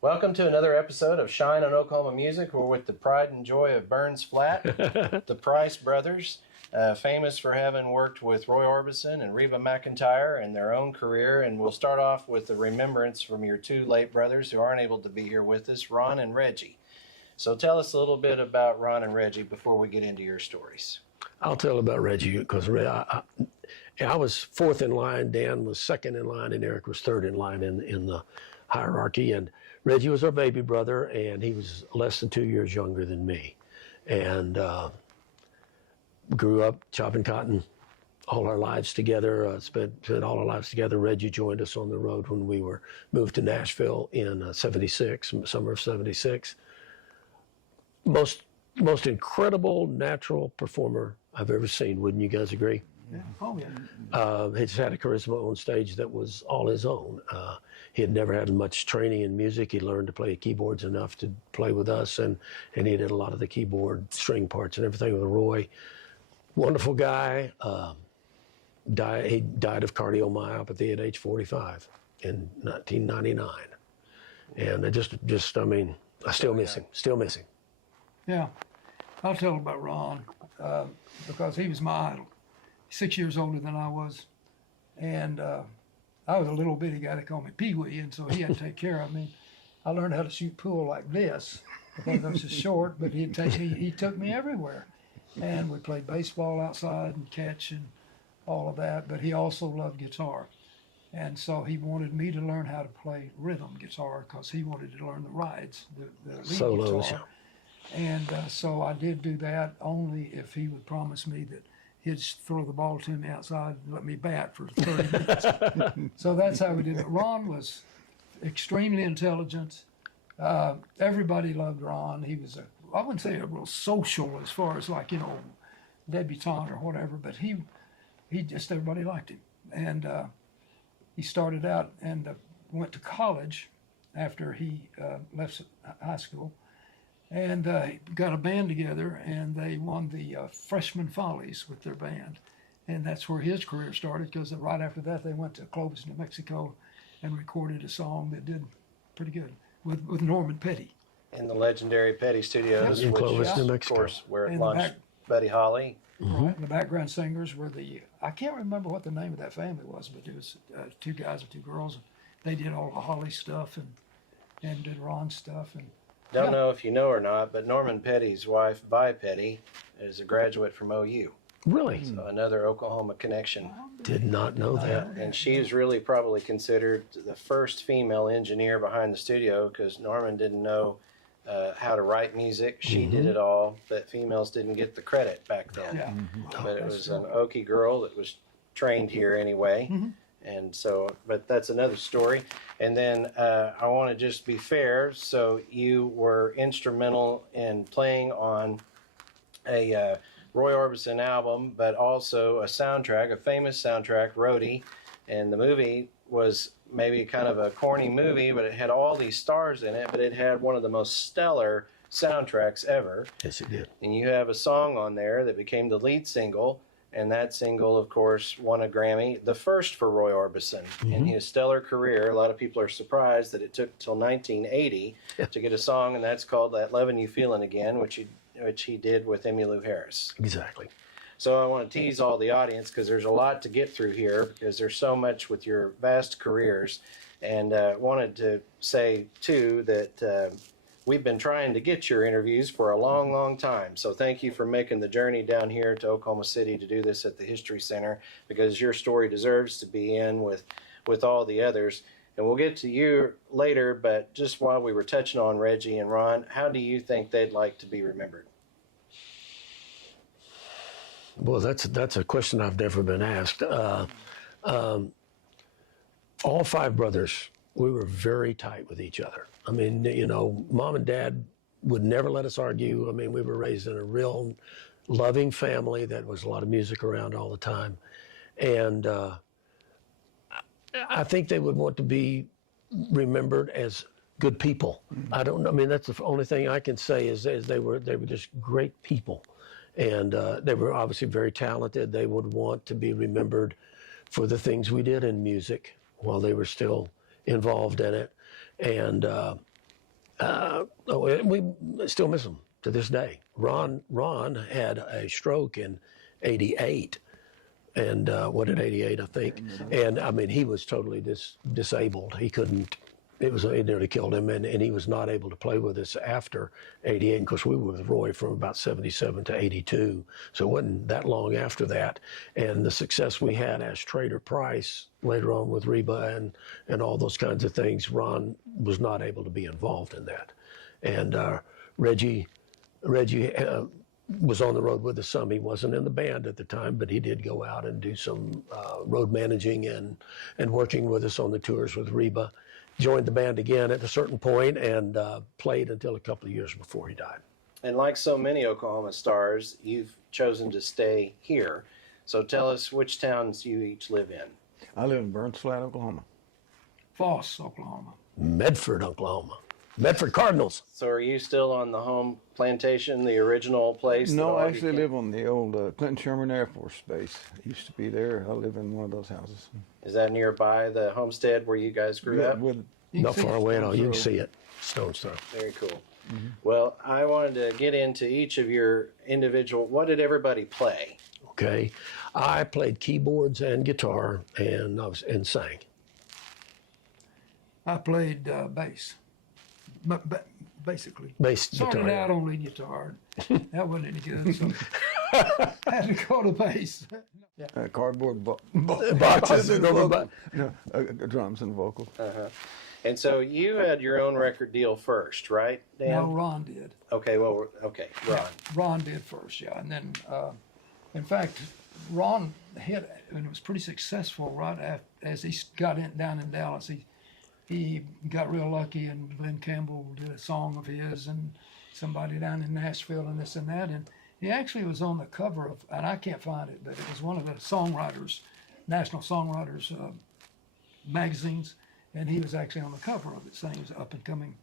Welcome to another episode of Shine on Oklahoma Music. We're with the pride and joy of Burns Flat, the Price brothers, famous for having worked with Roy Orbison and Reba McEntire in their own career. And we'll start off with a remembrance from your two late brothers who aren't able to be here with us, Ron and Regi. So tell us a little bit about Ron and Regi before we get into your stories. I'll tell about Regi because I was fourth in line, Dan was second in line, and Erick was third in line in the hierarchy. And Regi was our baby brother, and he was less than 2 years younger than me. And grew up chopping cotton all our lives together, spent all our lives together. Regi joined us on the road when we moved to Nashville in '76, summer of '76. Most incredible natural performer I've ever seen. Wouldn't you guys agree? Yeah. Oh, yeah. He just had a charisma on stage that was all his own. He had never had much training in music. He learned to play keyboards enough to play with us, and he did a lot of the keyboard string parts and everything with Roy. Wonderful guy. He died of cardiomyopathy at age 45 in 1999. And I I still miss him. Still miss him. Yeah. I'll tell about Ron because he was my idol. 6 years older than I was. And I was a little bitty guy. They called me Pee-wee, and so he had to take care of me. I learned how to shoot pool like this because I was just short, but he took me everywhere. And we played baseball outside and catch and all of that, but he also loved guitar. And so he wanted me to learn how to play rhythm guitar because he wanted to learn the rides, the lead Solos, guitar. And so I did do that only if he would promise me that he'd throw the ball to me outside and let me bat for 30 minutes. So that's how we did it. Ron was extremely intelligent. Everybody loved Ron. He was I wouldn't say a real social as far as debutante or whatever, but he just, everybody liked him. And he started out and went to college after he left high school. And got a band together, and they won the Freshman Follies with their band. And that's where his career started, because right after that, they went to Clovis, New Mexico, and recorded a song that did pretty good with Norman Petty. In the legendary Petty Studios, In which Clovis, is, New of Mexico. course, where it And launched Buddy Holly. Right? The background singers were I can't remember what the name of that family was, but it was two guys and two girls. And they did all the Holly stuff and did Ron stuff. And Don't know if you know or not, but Norman Petty's wife, Vi Petty, is a graduate from OU. Really? So another Oklahoma connection. Did not know that. And she's really probably considered the first female engineer behind the studio because Norman didn't know how to write music. She did it all, but females didn't get the credit back then. yeah. But it was an Okie girl that was trained here anyway. And so, but that's another story. And then I want to just be fair. So you were instrumental in playing on a Roy Orbison album, but also a soundtrack, a famous soundtrack, Roadie. And the movie was maybe kind of a corny movie, but it had all these stars in it, but it had one of the most stellar soundtracks ever. Yes, it did. And you have a song on there that became the lead single. And that single, of course, won a Grammy, the first for Roy Orbison in his stellar career. A lot of people are surprised that it took till 1980 to get a song, and that's called that Lovin You Feelin Again, which he did with Emmylou Harris. Exactly. So I want to tease all the audience because there's a lot to get through here because there's so much with your vast careers. And wanted to say, too, that we've been trying to get your interviews for a long, long time. So thank you for making the journey down here to Oklahoma City to do this at the History Center because your story deserves to be in with all the others. And we'll get to you later, but just while we were touching on Regi and Ron, how do you think they'd like to be remembered? Well, that's a question I've never been asked. All five brothers, we were very tight with each other. I mean, Mom and Dad would never let us argue. I mean, we were raised in a real loving family that was a lot of music around all the time. And I think they would want to be remembered as good people. I don't know. I mean, that's the only thing I can say is they were just great people. And they were obviously very talented. They would want to be remembered for the things we did in music while they were still involved in it. And We still miss him to this day. Ron had a stroke in '88, and what in '88 I think, and I mean he was totally disabled. He couldn't. It nearly killed him, and he was not able to play with us after '88. Because we were with Roy from about '77 to '82, so it wasn't that long after that. And the success we had as Trader Price later on with Reba and all those kinds of things, Ron was not able to be involved in that. And Regi was on the road with us some. He wasn't in the band at the time, but he did go out and do some road managing and working with us on the tours with Reba. Joined the band again at a certain point and played until a couple of years before he died. And like so many Oklahoma stars, you've chosen to stay here. So tell us which towns you each live in. I live in Burns Flat, Oklahoma. Foss, Oklahoma. Medford, Oklahoma. Medford Cardinals. So are you still on the home plantation, the original place? No, I actually live on the old Clinton Sherman Air Force Base. I used to be there. I live in one of those houses. Is that nearby the homestead where you guys grew up? Not far away at all. You can see it. Stone's throw. Very cool. Well, I wanted to get into each of your individual. What did everybody play? Okay. I played keyboards and guitar and sang. I played bass, basically. Bass Started guitar. out on lead guitar. That wasn't any good, so I had to go to bass. Cardboard Boxes. drums and vocals. And so you had your own record deal first, right, Dan? No, Ron did. Okay, well, okay, Ron. Ron did first, yeah. And then, in fact, Ron hit, and it was pretty successful right after, as he got down in Dallas. He got real lucky, and Glenn Campbell did a song of his, and somebody down in Nashville, and this and that. And he actually was on the cover of, and I can't find it, but it was one of the songwriters, National Songwriters magazines, and he was actually on the cover of it, saying he was up and coming.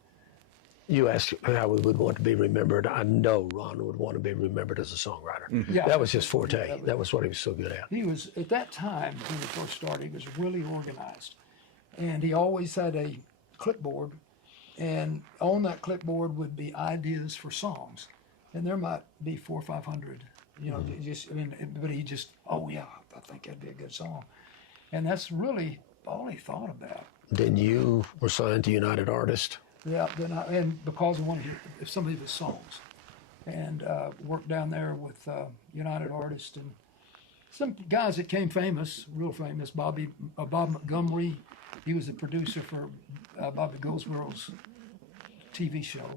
You asked how we would want to be remembered. I know Ron would want to be remembered as a songwriter. Yeah. That was his forte. That was what he was so good at. He was, at that time, when he first started, he was really organized. And he always had a clipboard, and on that clipboard would be ideas for songs. And there might be 400 or 500, but he just, oh yeah, I think that'd be a good song. And that's really all he thought about. Then you were signed to United Artists. Yeah, and because I wanted to hear some of his songs, and worked down there with United Artists and some guys that came famous, real famous. Bob Montgomery, he was the producer for Bobby Goldsboro's TV show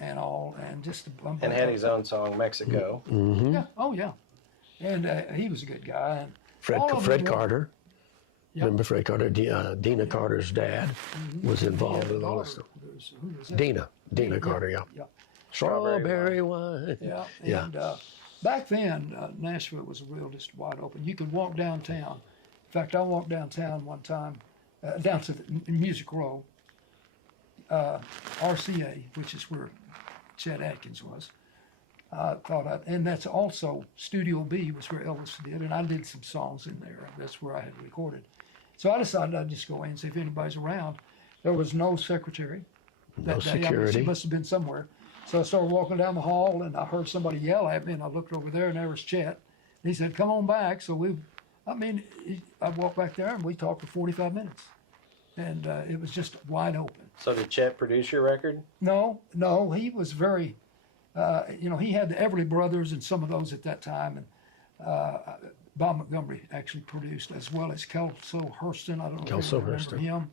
and all, and just and had his own song, Mexico. Yeah, oh yeah, and he was a good guy. And Fred Carter. Yep. Remember Fred Carter? Dina Carter's dad was involved in all this stuff. Dina Carter, yeah. Strawberry wine. Yeah. And back then, Nashville was real just wide open. You could walk downtown. In fact, I walked downtown one time, down to the Music Row, RCA, which is where Chet Atkins was. And that's also Studio B was where Elvis did, and I did some songs in there. That's where I had recorded. So I decided I'd just go in and see if anybody's around. There was no secretary. No That day. security. She must have been somewhere. So I started walking down the hall, and I heard somebody yell at me, and I looked over there, and there was Chet. And he said, "Come on back." So I walked back there, and we talked for 45 minutes. And it was just wide open. So did Chet produce your record? No, he was very, he had the Everly Brothers and some of those at that time, and Bob Montgomery actually produced, as well as Kelso Hurston. I don't know if you remember him.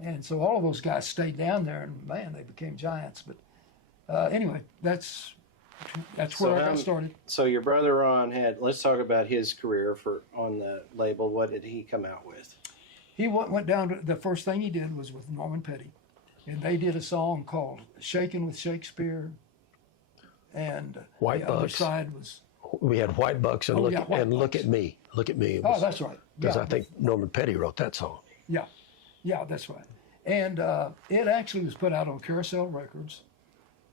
And so all of those guys stayed down there, and man, they became giants. But anyway, that's where I got started. So your brother Ron let's talk about his career on the label. What did he come out with? He went down to, the first thing he did was with Norman Petty. And they did a song called Shakin' with Shakespeare. And White the Bucks. other side was... We had White Bucks and, Look at Me. Look at Me. That's right. Because I think Norman Petty wrote that song. Yeah, that's right. And it actually was put out on Carousel Records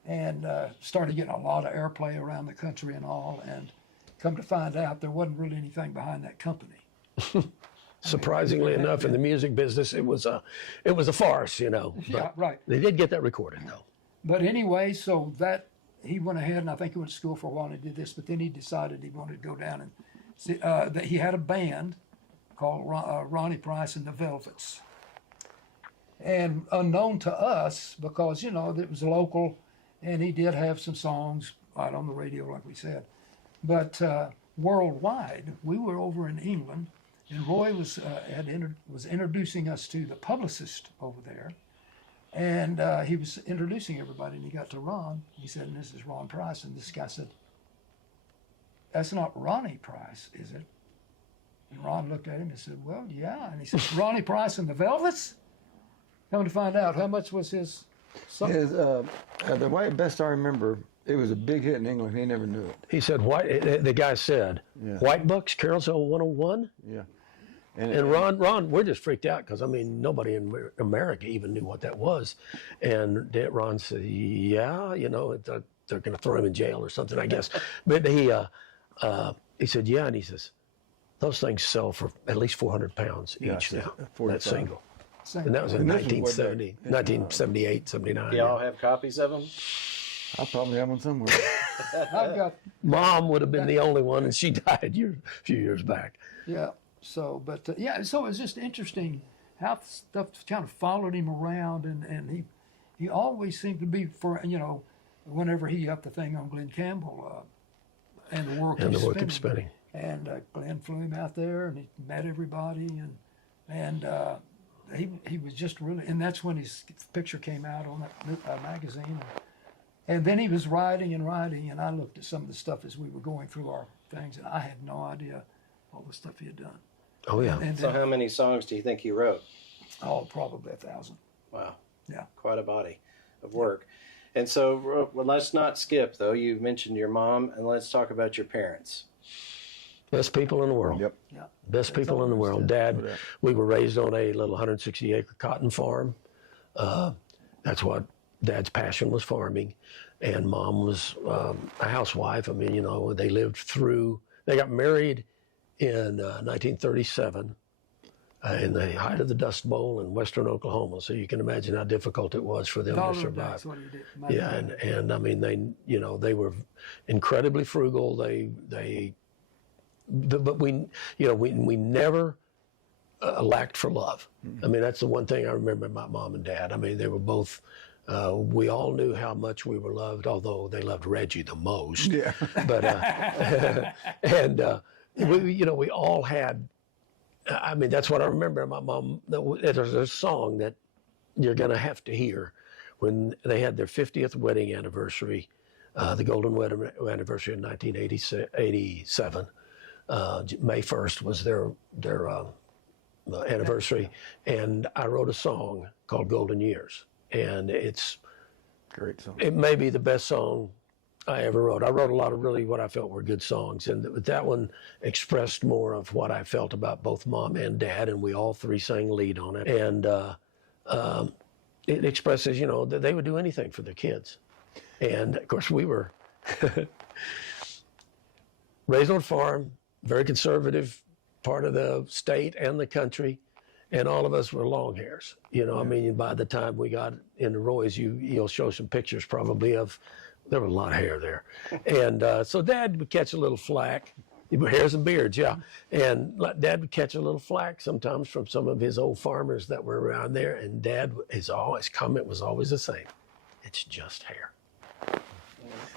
and started getting a lot of airplay around the country and all. And come to find out, there wasn't really anything behind that company. Surprisingly enough, in the music business, it was a farce, you know. Yeah, But right. they did get that recorded, though. But anyway, so that he went ahead, and I think he went to school for a while and he did this, but then he decided he wanted to go down and see, that he had a band called Ronnie Price and the Velvets. And unknown to us, because, you know, it was local, and he did have some songs right on the radio, like we said. But worldwide, we were over in England, and Roy was introducing us to the publicist over there. And he was introducing everybody, and he got to Ron. He said, and this is Ron Price. And this guy said, that's not Ronnie Price, is it? And Ron looked at him and said, well, yeah. And he said, Ronnie Price and the Velvets? Come to find out, how much was his song? The way best I remember, it was a big hit in England. He never knew it. He said, the guy said, Yeah. White Bucks, Carousel 101? Yeah. And Ron, we're just freaked out because, I mean, nobody in America even knew what that was. And Ron said, yeah, you know, they're going to throw him in jail or something, I guess. But he said, yeah, and he says, those things sell for at least 400 pounds each now, 45. that single. Same. And that was in And this was way 1970, back. 1978, 79. Do y'all have copies of them? I probably have one somewhere. I've got, Mom would have been the only one, and she died a few years back. yeah. So, but yeah, so it was just interesting how stuff kind of followed him around, and he always seemed to be, for, you know, whenever he upped the thing on Glenn Campbell, and the work And keeps the work keeps spinning. And Glenn flew him out there, and he met everybody, and he was just really, and that's when his picture came out on that magazine, and then he was writing, and I looked at some of the stuff as we were going through our things, and I had no idea all the stuff he had done. Oh, yeah. And So then, how many songs do you think you wrote? oh, probably 1,000. Wow. Yeah. Quite a body of work. And so, well, let's not skip, though. You mentioned your mom, and let's talk about your parents. Best people in the world. Yep. Yeah. Best people in the world. Dad, we were raised on a little 160-acre cotton farm. That's what Dad's passion was, farming. And Mom was a housewife. I mean, you know, they got married in 1937 in the height of the Dust Bowl in western Oklahoma. So you can imagine how difficult it was for them to survive. That's what he did. Yeah, and I mean, they were incredibly frugal. But we never lacked for love. I mean, that's the one thing I remember about Mom and Dad. I mean, they were both. We all knew how much we were loved, although they loved Regi the most. Yeah. But we all had. I mean, that's what I remember about Mom. There's a song that you're going to have to hear when they had their 50th wedding anniversary, the golden wedding anniversary in 1987. May 1st was their anniversary, and I wrote a song called Golden Years, and it's Great song. it may be the best song I ever wrote. I wrote a lot of really what I felt were good songs, and that one expressed more of what I felt about both Mom and Dad, and we all three sang lead on it, and it expresses, you know, that they would do anything for their kids, and of course we were raised on a farm, very conservative part of the state and the country, and all of us were long hairs. You know, I mean, by the time we got into Roy's, you'll show some pictures probably of, there was a lot of hair there. And so Dad would catch a little flack, hairs and beards, yeah. And Dad would catch a little flack sometimes from some of his old farmers that were around there, and his comment was always the same: it's just hair.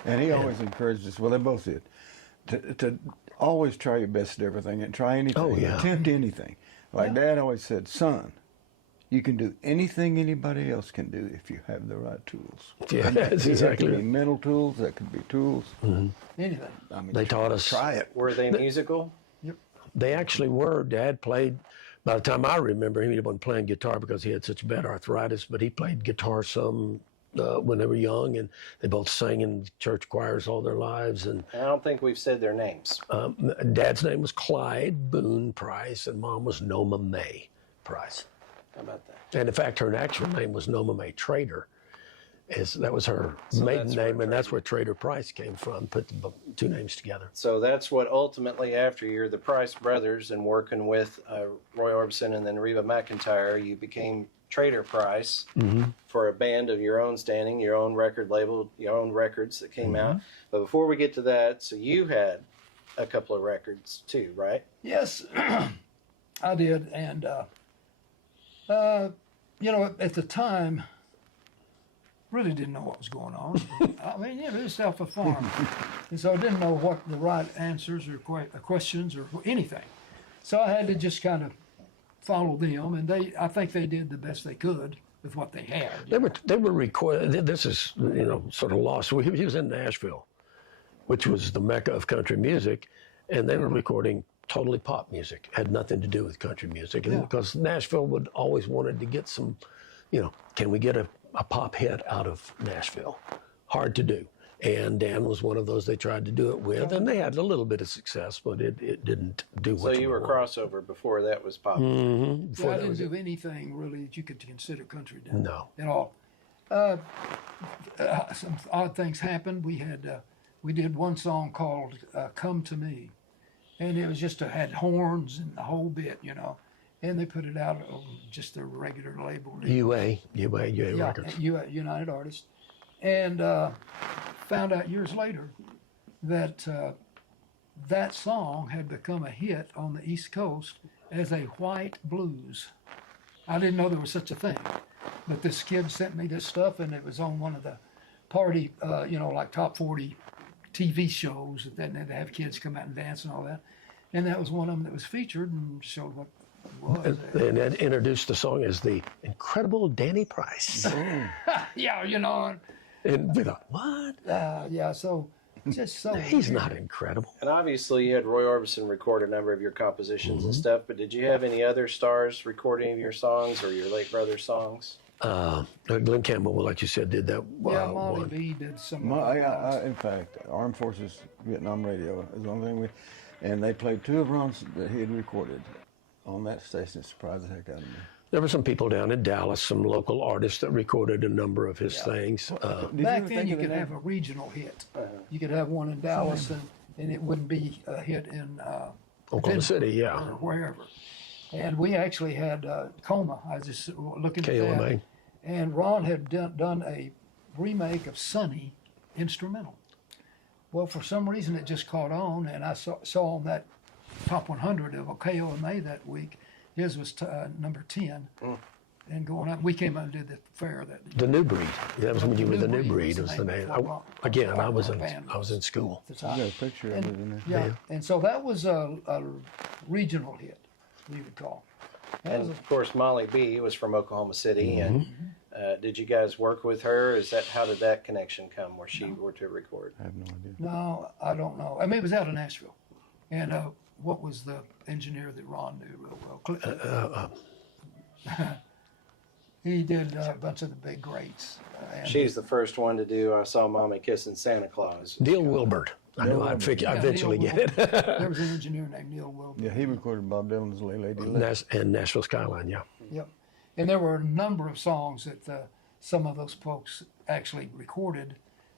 And he always encouraged us, well, they both did, to always try your best at everything and try anything, Oh, yeah. attempt anything. Like Dad always said, son, you can do anything anybody else can do if you have the right tools. Yeah, that's That exactly could be right. mental tools, that could be tools. Anything. I mean, They taught us. try it. Were they musical? They actually were. Dad played, by the time I remember, he wasn't playing guitar because he had such bad arthritis, but he played guitar some when they were young, and they both sang in church choirs all their lives. And I don't think we've said their names. Dad's name was Clyde Boone Price, and Mom was Noma Mae Price. How about that? And in fact, her actual name was Noma Mae Trader. That was her maiden name, and that's where Trader Price came from. Put the two names together. So that's what ultimately, after you're the Price brothers and working with Roy Orbison and then Reba McEntire, you became Trader Price for a band of your own standing, your own record label, your own records that came out. But before we get to that, so you had a couple of records too, right? Yes, I did. And, you know, at the time, really didn't know what was going on. I mean, it was self-informed. And so I didn't know what the right answers or questions or anything. So I had to just kind of follow them, and I think they did the best they could with what they had. They were recording. This is, you know, sort of lost. He was in Nashville, which was the mecca of country music, and they were recording totally pop music. Had nothing to do with country music, and because Nashville would always wanted to get some, you know, can we get a pop hit out of Nashville? Hard to do. And Dan was one of those they tried to do it with, and they had a little bit of success, but it didn't do what So you were crossover before that was popular. Yeah, I didn't do anything really that you could consider country then. No. At all. Some odd things happened. We did one song called "Come to Me," and it was just had horns and the whole bit, you know. And they put it out on just a regular label. UA Records. United Artists, and found out years later that that song had become a hit on the East Coast as a white blues. I didn't know there was such a thing, but this kid sent me this stuff, and it was on one of the party, you know, like top 40 TV shows. That they have kids come out and dance and all that, and that was one of them that was featured and showed what it was. And that introduced the song as the incredible Danny Price. Yeah, you know. And we thought, what? Yeah, so just so. He's not incredible. And obviously you had Roy Orbison record a number of your compositions and stuff, but did you have any other stars recording of your songs or your late brother's songs? Glenn Campbell, like you said, did that Yeah, Molly one. B did some. In fact, Armed Forces Vietnam Radio is the only thing and they played two of Ron's that he had recorded on that station. It surprised the heck out of me. There were some people down in Dallas, some local artists that recorded a number of his things. Back then, you could have a regional hit. You could have one in Dallas, and it wouldn't be a hit in Oklahoma City, or wherever. And we actually had Coma. I was just looking at KOMA. that. And Ron had done a remake of Sunny instrumental. Well, for some reason, it just caught on, and I saw on that top 100 of KOMA that week, his was number 10. And going up, we came out and did the fair that. The New Breed. That was when you were the New Breed. was Was the the name name. before I was band in school. at the I time. got a picture of it in there. Yeah, and so that was a regional hit, we would call. That was And of course, Molly B was from Oklahoma City, and did you guys work with her? How did that connection come where she were to record? I have no idea. No, I don't know. I mean, it was out of Nashville. And what was the engineer that Ron knew real well? He did a bunch of the big greats. She's the first one to do I Saw Mommy Kissing Santa Claus. Neil Wilbert. I knew I'd eventually Neil get it. There was an engineer named Neil Wilbur. Yeah, he recorded Bob Dylan's Lady Lady. And Nashville Skyline, yeah. Yep. And there were a number of songs that some of those folks actually recorded.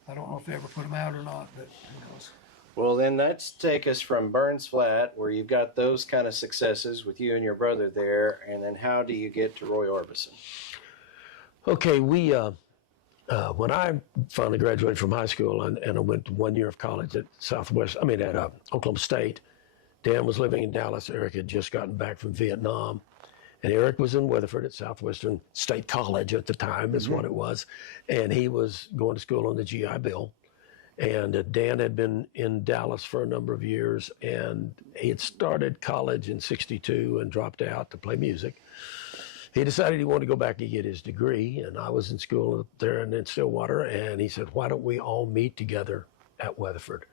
I don't know if they ever put them out or not, but who knows. Well, then let's take us from Burns Flat, where you've got those kind of successes with you and your brother there, and then how do you get to Roy Orbison? Okay, when I finally graduated from high school and I went to 1 year of college at Oklahoma State, Dan was living in Dallas. Erick had just gotten back from Vietnam. And Erick was in Weatherford at Southwestern State College at the time, is what it was. And he was going to school on the GI Bill. And Dan had been in Dallas for a number of years, and he had started college in '62 and dropped out to play music. He decided he wanted to go back and get his degree, and I was in school up there in Stillwater, and he said, why don't we all meet together at Weatherford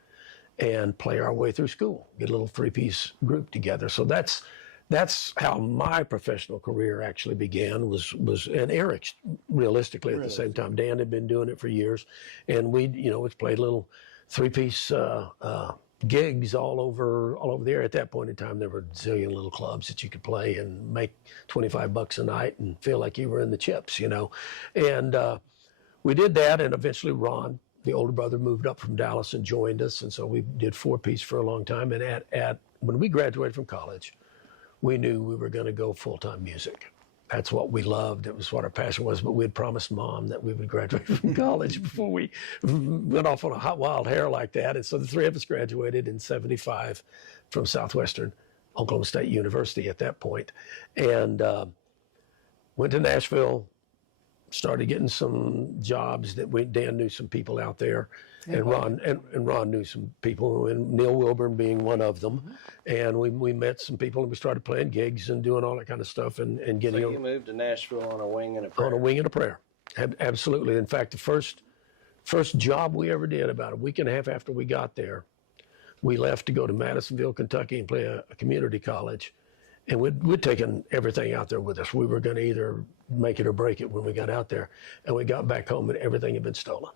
and play our way through school, get a little three-piece group together. So that's how my professional career actually began, was and Erick's realistically at the same time. Dan had been doing it for years, and we played little three-piece gigs all over the area. At that point in time, there were a zillion little clubs that you could play and make $25 a night and feel like you were in the chips, And we did that, and eventually Ron, the older brother, moved up from Dallas and joined us, and so we did 4-piece for a long time. And when we graduated from college, we knew we were going to go full-time music. That's what we loved. It was what our passion was. But we had promised Mom that we would graduate from college before we went off on a hot, wild hair like that. And so the three of us graduated in '75 from Southwestern Oklahoma State University at that point, and went to Nashville. Started getting some jobs that Dan knew some people out there, and Ron knew some people, and Neil Wilburn being one of them. And we met some people, and we started playing gigs and doing all that kind of stuff, and getting. So you moved to Nashville on a wing and a prayer. On a wing and a prayer, absolutely. In fact, the first job we ever did, about a week and a half after we got there, we left to go to Madisonville, Kentucky, and play a community college. And we'd taken everything out there with us. We were going to either make it or break it when we got out there. And we got back home and everything had been stolen.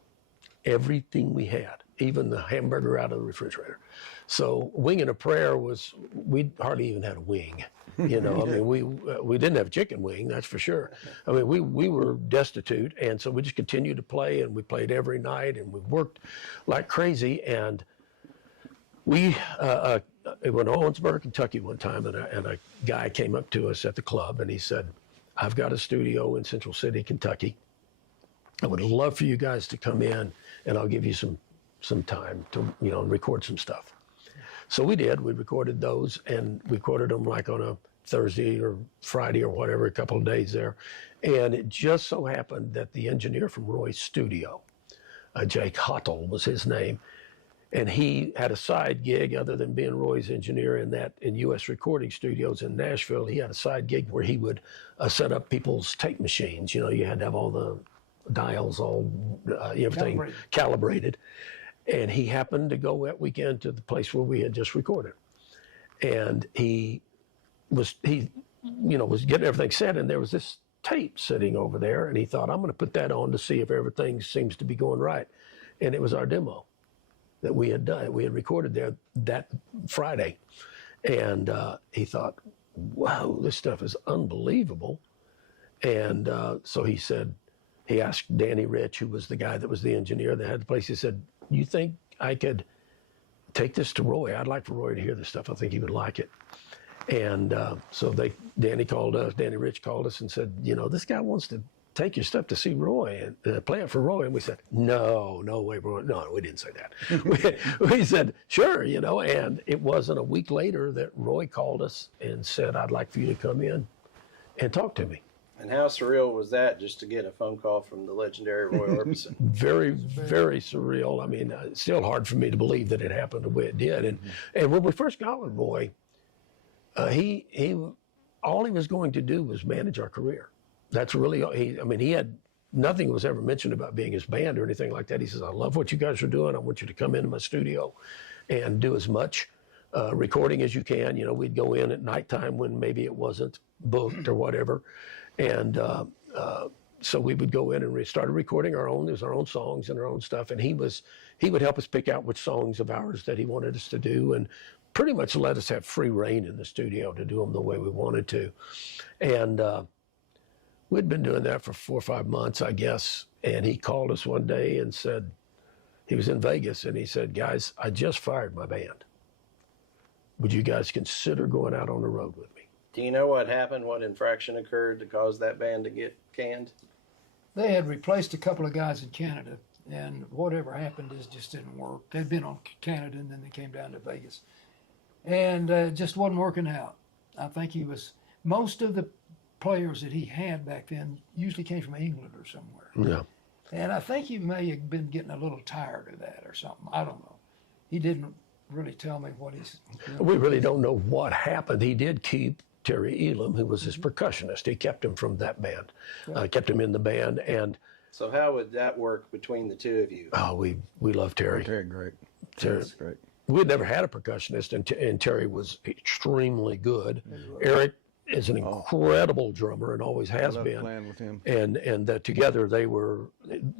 Everything we had, even the hamburger out of the refrigerator. So wing and a prayer was, we hardly even had a wing. You know, I mean, we didn't have a chicken wing, that's for sure. I mean, we were destitute. And so we just continued to play, and we played every night, and we worked like crazy. And we went to Owensboro, Kentucky one time, and a guy came up to us at the club, and he said, I've got a studio in Central City, Kentucky. I would love for you guys to come in, and I'll give you some time to, record some stuff. So we did. We recorded those, and we recorded them like on a Thursday or Friday or whatever, a couple of days there. And it just so happened that the engineer from Roy's studio, Jake Hottle was his name, and he had a side gig other than being Roy's engineer in U.S. recording studios in Nashville. He had a side gig where he would set up people's tape machines. You know, you had to have all the dials, everything calibrated. And he happened to go that weekend to the place where we had just recorded. And he was getting everything set, and there was this tape sitting over there, and he thought, I'm going to put that on to see if everything seems to be going right. And it was our demo that we had done. We had recorded there that Friday. And he thought, wow, this stuff is unbelievable. And so he asked Danny Rich, who was the guy that was the engineer that had the place, he said, you think I could take this to Roy? I'd like for Roy to hear this stuff. I think he would like it. And so Danny Rich called us and said, this guy wants to take your stuff to see Roy and play it for Roy. And we said, no way, Roy. No, we didn't say that. we said, sure, and it wasn't a week later that Roy called us and said, I'd like for you to come in and talk to me. And how surreal was that, just to get a phone call from the legendary Roy Orbison? Very, very surreal. I mean, it's still hard for me to believe that it happened the way it did. And when we first got with Roy, he all he was going to do was manage our career. That's really all. He had nothing was ever mentioned about being his band or anything like that. He says, I love what you guys are doing. I want you to come into my studio and do as much recording as you can. We'd go in at nighttime when maybe it wasn't booked or whatever. And so we would go in and we started recording our own songs and our own stuff. And he would help us pick out which songs of ours that he wanted us to do, and pretty much let us have free reign in the studio to do them the way we wanted to. And we'd been doing that for 4 or 5 months, I guess. And he called us one day and said, he was in Vegas, and he said, guys, I just fired my band. Would you guys consider going out on the road with me? Do you know what happened? What infraction occurred to cause that band to get canned? They had replaced a couple of guys in Canada, and whatever happened just didn't work. They'd been on Canada, and then they came down to Vegas. And it just wasn't working out. I think most of the players that he had back then usually came from England or somewhere. Yeah. And I think he may have been getting a little tired of that or something. I don't know. He didn't really tell me what he's doing. We really don't know what happened. He did keep Terry Elam, who was his percussionist. He kept him from that band, kept him in the band. And so how would that work between the two of you? Oh, we love Terry. Terry, great. Terry's great. We'd never had a percussionist, and Terry was extremely good. Erick is an incredible drummer and always has been. Playing with him. And that together they were,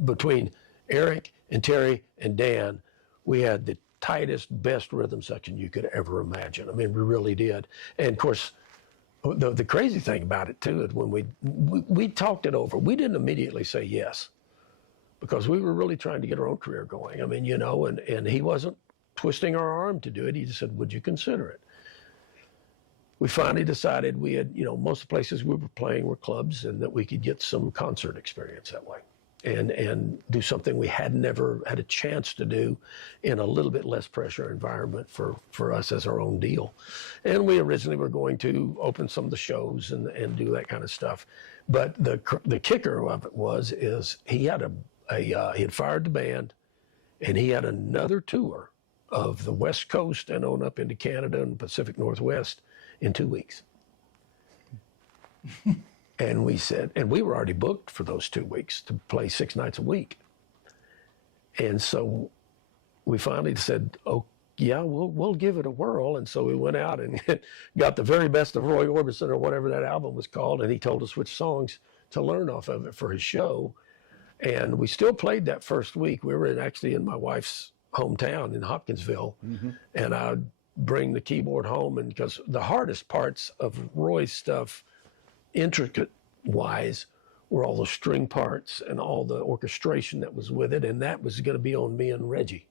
between Erick and Terry and Dan, we had the tightest, best rhythm section you could ever imagine. I mean, we really did. And of course, the crazy thing about it too is when we talked it over, we didn't immediately say yes. because we were really trying to get our own career going. I mean, you know, and he wasn't twisting our arm to do it. He just said, would you consider it? We finally decided we had, you know, most of the places we were playing were clubs, and that we could get some concert experience that way and do something we had never had a chance to do in a little bit less pressure environment for us as our own deal. And we originally were going to open some of the shows and do that kind of stuff. But the kicker of it is he had he had fired the band, and he had another tour of the West Coast and on up into Canada and Pacific Northwest in 2 weeks. And we said, and we were already booked for those 2 weeks to play 6 nights a week. And so we finally said, oh, yeah, we'll give it a whirl. And so we went out and got the very best of Roy Orbison, or whatever that album was called, and he told us which songs to learn off of it for his show. And we still played that first week. We were actually in my wife's hometown in Hopkinsville, and I'd bring the keyboard home, and because the hardest parts of Roy's stuff, intricate wise, were all the string parts and all the orchestration that was with it, and that was going to be on me and Regi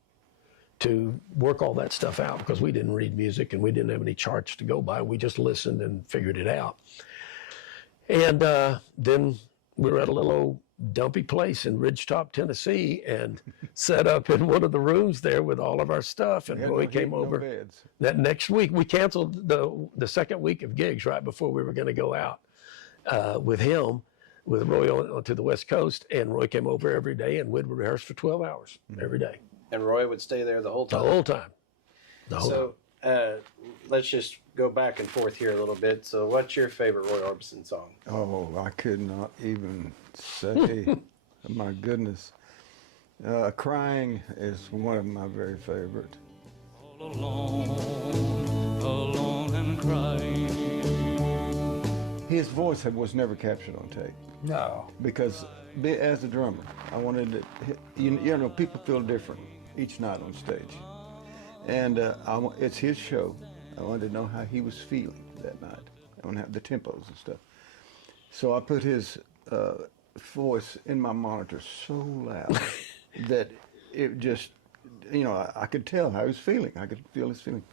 to work all that stuff out, because we didn't read music and we didn't have any charts to go by. We just listened and figured it out. And then we were at a little old dumpy place in Ridgetop, Tennessee, and set up in one of the rooms there with all of our stuff. And Roy came over that next week. We canceled the second week of gigs right before we were going to go out with him, with Roy onto the West Coast. And Roy came over every day, and we'd rehearse for 12 hours every day. And Roy would stay there the whole time? The whole time. So let's just go back and forth here a little bit. So what's your favorite Roy Orbison song? Oh, I could not even say. My goodness. Crying is one of my very favorite. All alone and crying. His voice was never captured on tape. No. Because as a drummer, I wanted to, you know, people feel different each night on stage. And it's his show. I wanted to know how he was feeling that night. I want to have the tempos and stuff. So I put his voice in my monitor so loud that it just, you know, I could tell how he was feeling. I could feel his feeling.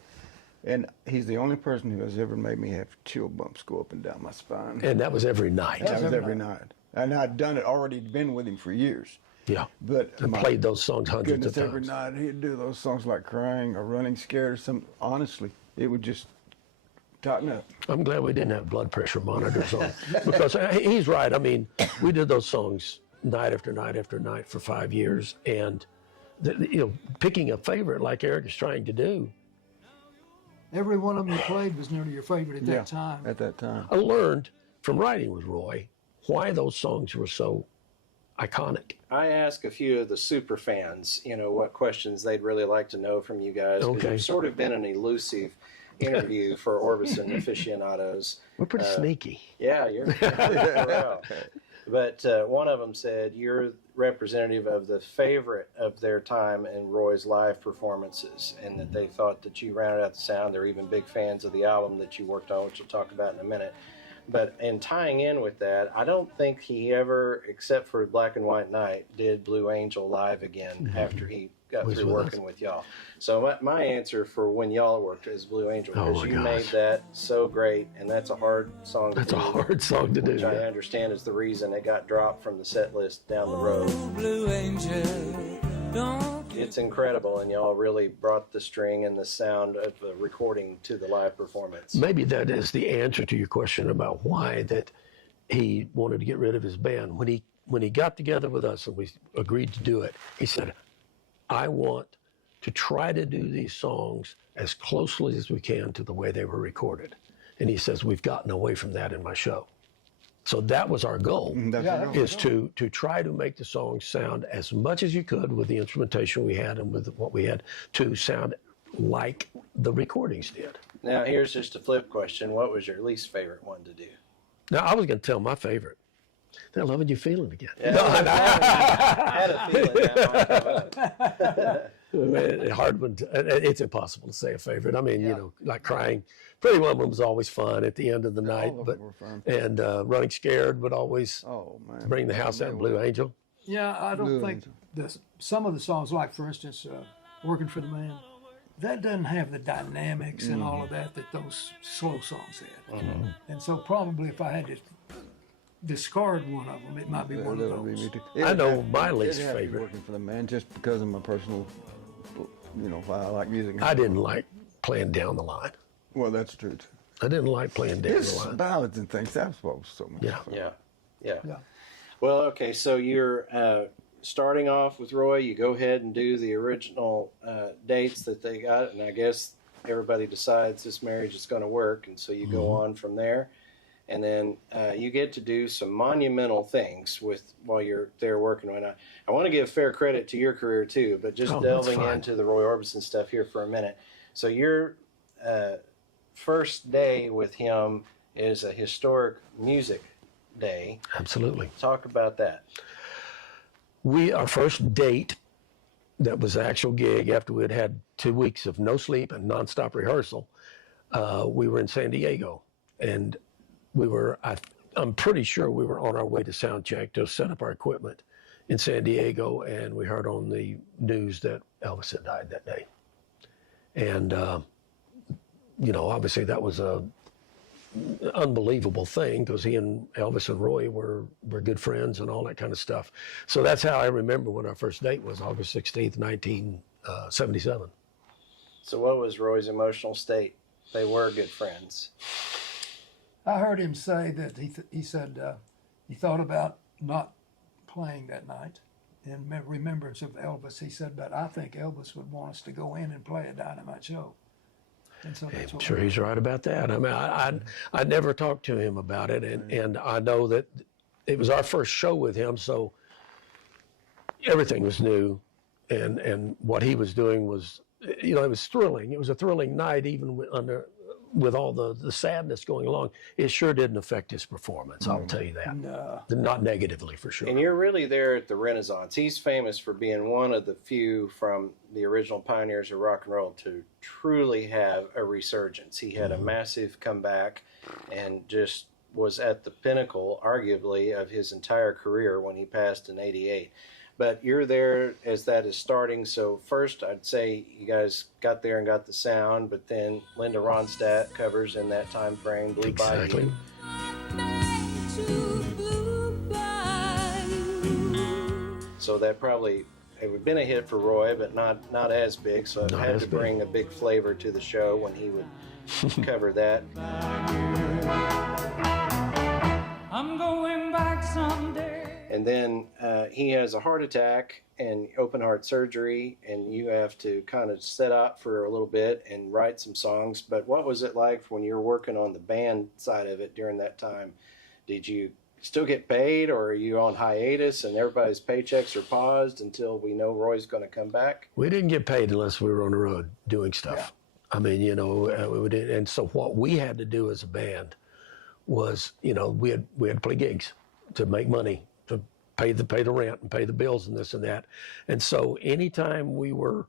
And he's the only person who has ever made me have chill bumps go up and down my spine. And that was every night. That was every night. And I'd done it, already been with him for years. Yeah. But and played those songs hundreds of times. Every night he'd do those songs like Crying or Running Scared or something. Honestly, it would just tighten up. I'm glad we didn't have blood pressure monitors on, because he's right. I mean, we did those songs night after night after night for 5 years, and you know, picking a favorite like Erick is trying to do. Every one of them you played was nearly your favorite at that time. At that time. I learned from writing with Roy why those songs were so iconic. I asked a few of the super fans, you know, what questions they'd really like to know from you guys. Okay. You've sort of been an elusive interview for Orbison aficionados. We're pretty sneaky. Yeah, you're well. But one of them said you're representative of the favorite of their time in Roy's live performances, and that they thought that you rounded out the sound. They're even big fans of the album that you worked on, which we'll talk about in a minute. But in tying in with that, I don't think he ever, except for Black and White Night, did Blue Angel live again after he got through working with y'all. So my answer for when y'all worked is Blue Angel, because you made that so great, and that's a hard song to do. That's a hard song to do. Which I understand is the reason it got dropped from the set list down the road. Oh, Blue Angel, don't. It's incredible, and y'all really brought the string and the sound of the recording to the live performance. Maybe that is the answer to your question about why that he wanted to get rid of his band. When he got together with us and we agreed to do it, he said, I want to try to do these songs as closely as we can to the way they were recorded. And he says, we've gotten away from that in my show. So that was our goal, is to try to make the songs sound as much as you could with the instrumentation we had and with what we had to sound like the recordings did. Now, here's just a flip question. What was your least favorite one to do? Now, I was going to tell my favorite. They're Lovin You Feelin Again. Yeah, I had a feeling that might come up. Hard one. It's impossible to say a favorite. I mean, you know, like Crying. Pretty Woman was always fun at the end of the night, but were fun. and Running Scared would always Oh man, bring the house out. Blue Angel. Yeah, I don't Good. think some of the songs, like for instance, "Working for the Man," that doesn't have the dynamics and all of that those slow songs had. And so probably if I had to discard one of them, it might be one of That would be those. me too. I know It'd have- my it'd least have to be favorite. Working for the Man, just because of my personal, why I like music. I didn't like playing down the line. Well, that's true too. I didn't like playing down His the line. ballads and things, that's what was so much Yeah. fun. Yeah. Yeah. Well, okay, so you're starting off with Roy. You go ahead and do the original dates that they got, and I guess everybody decides this marriage is going to work, and so you go on from there. And then you get to do some monumental things while you're there working on it. I want to give fair credit to your career too, but just Oh, that's delving fine. into the Roy Orbison stuff here for a minute. So your first day with him is a historic music day. Absolutely. Talk about that. Our first date, that was the actual gig after we had had 2 weeks of no sleep and nonstop rehearsal. We were in San Diego, and I'm pretty sure we were on our way to sound check to set up our equipment in San Diego, and we heard on the news that Elvis had died that day. And, obviously that was a unbelievable thing because he and Elvis and Roy were good friends and all that kind of stuff. So that's how I remember when our first date was, August 16th, 1977. So what was Roy's emotional state? They were good friends. I heard him say that he said he thought about not playing that night in remembrance of Elvis. He said, but I think Elvis would want us to go in and play a Dynamite show. And so that's I'm what sure he's right about that. I mean, I never talked to him about it, and I know that it was our first show with him, so everything was new, and what he was doing was, it was thrilling. It was a thrilling night, even with all the sadness going along. It sure didn't affect his performance, I'll tell you that. No. Not negatively, for sure. And you're really there at the Renaissance. He's famous for being one of the few from the original pioneers of rock and roll to truly have a resurgence. He had a massive comeback and just was at the pinnacle, arguably, of his entire career when he passed in '88. But you're there as that is starting. So first, I'd say you guys got there and got the sound, but then Linda Ronstadt covers in that time frame, Blue Exactly. Bayou. So that probably it would have been a hit for Roy, but not as big. So it Not had as to big. bring a big flavor to the show when he would cover that. I'm going back someday. And then he has a heart attack and open heart surgery, and you have to kind of set up for a little bit and write some songs. But what was it like when you were working on the band side of it during that time? Did you still get paid, or are you on hiatus and everybody's paychecks are paused until we know Roy's going to come back? We didn't get paid unless we were on the road doing stuff. Yeah. I mean, we did, and so what we had to do as a band was, we had to play gigs to make money, to pay the rent and pay the bills and this and that. And so anytime we were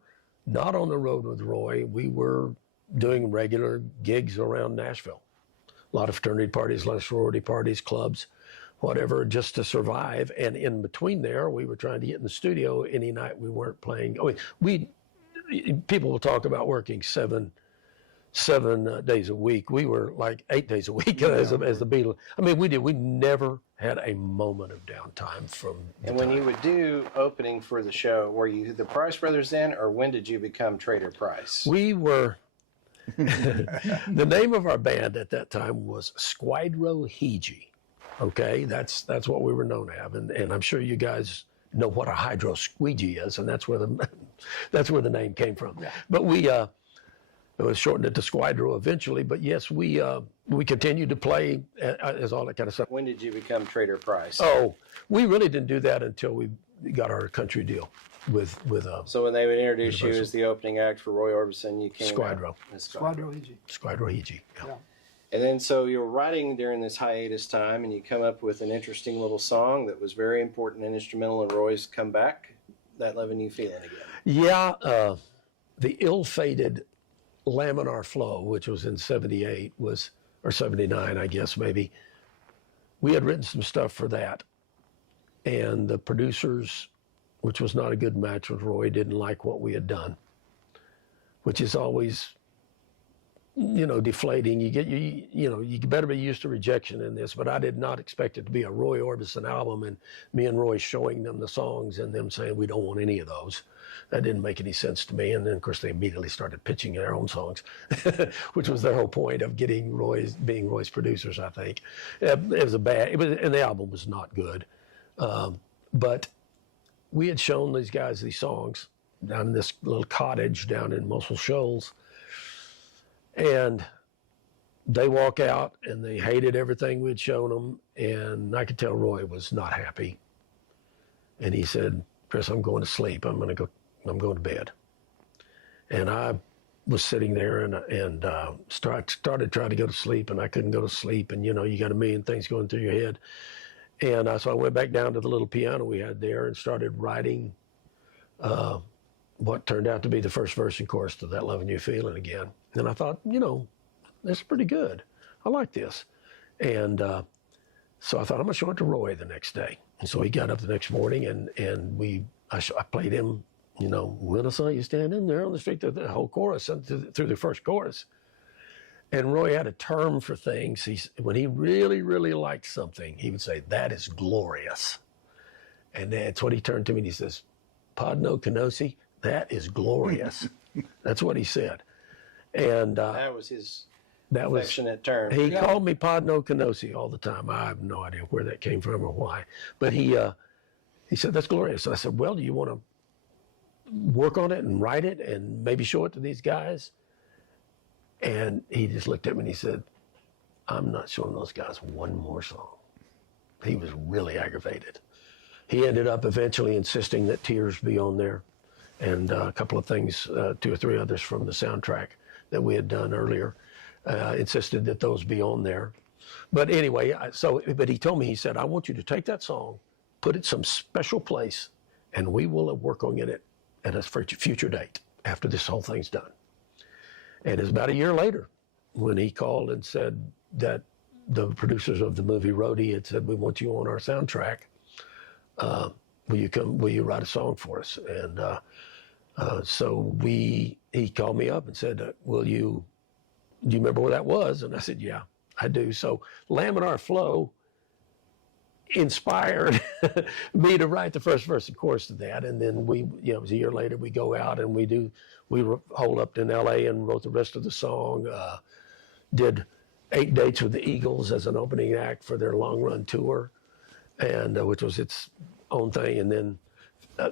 not on the road with Roy, we were doing regular gigs around Nashville. A lot of fraternity parties, a lot of sorority parties, clubs, whatever, just to survive. And in between there, we were trying to get in the studio any night we weren't playing. People will talk about working seven days a week. We were like 8 days a week as the Beatles. I mean, we never had a moment of downtime from the And when time. you would do opening for the show, were you the Price Brothers then, or when did you become Trader Price? We were, the name of our band at that time was Squidro Regi. Okay, that's what we were known to have, and I'm sure you guys know what a hydro squeegee is, and that's where the name came from. Yeah. But it was shortened into Squidro eventually. But yes, we continued to play as all that kind of stuff. When did you become Trader Price? Oh, we really didn't do that until we got our country deal with So when they would introduce you Universal. as the opening act for Roy Orbison, you came Squidro. out as Squadro Regi. Squidro Regi. Yeah. Yeah. And then so you were writing during this hiatus time, and you come up with an interesting little song that was very important and instrumental in Roy's comeback, that Lovin You Feelin Again. Yeah, the ill-fated Laminar Flow, which was in 78, or 79, I guess, maybe. We had written some stuff for that. and the producers, which was not a good match with Roy, didn't like what we had done, which is always, deflating. You better be used to rejection in this, but I did not expect it to be a Roy Orbison album and me and Roy showing them the songs and them saying we don't want any of those. That didn't make any sense to me. And then of course they immediately started pitching their own songs, which was their whole point of getting being Roy's producers, I think. And the album was not good. But we had shown these guys these songs down in this little cottage down in Muscle Shoals. And they walk out and they hated everything we'd shown them. And I could tell Roy was not happy. And he said, "Chris, I'm going to sleep. I'm going to bed." And I was sitting there and started trying to go to sleep, and I couldn't go to sleep. And, you got a million things going through your head. And so I went back down to the little piano we had there and started writing what turned out to be the first verse and chorus to that Lovin You Feelin Again. And I thought, this is pretty good. I like this. And so I thought, I'm going to show it to Roy the next day. And so he got up the next morning and I played him, "When I Saw You Standing There on the Street," the whole chorus through the first chorus. And Roy had a term for things. When he really, really liked something, he would say, "That is glorious." And that's what he turned to me and he says, "Podno Canosi, that is glorious." That's what he said. And that was his affectionate term. He called me Podno Canosi all the time. I have no idea where that came from or why. But he said, "That's glorious." So I said, "Well, do you want to work on it and write it and maybe show it to these guys?" And he just looked at me and he said, "I'm not showing those guys one more song." He was really aggravated. He ended up eventually insisting that Tears be on there and a couple of things, 2 or 3 others from the soundtrack that we had done earlier, insisted that those be on there. But anyway, but he told me, he said, "I want you to take that song, put it some special place, and we will work on it at a future date after this whole thing's done." And it's about a year later when he called and said that the producers of the movie Roadie had said, "We want you on our soundtrack. Will you write a song for us?" And so he called me up and said, do you remember where that was? And I said, "Yeah, I do." So Laminar Flow inspired me to write the first verse and chorus to that. And then it was a year later, we go out and we holed up in LA and wrote the rest of the song, did 8 dates with the Eagles as an opening act for their long run tour, and which was its own thing. And then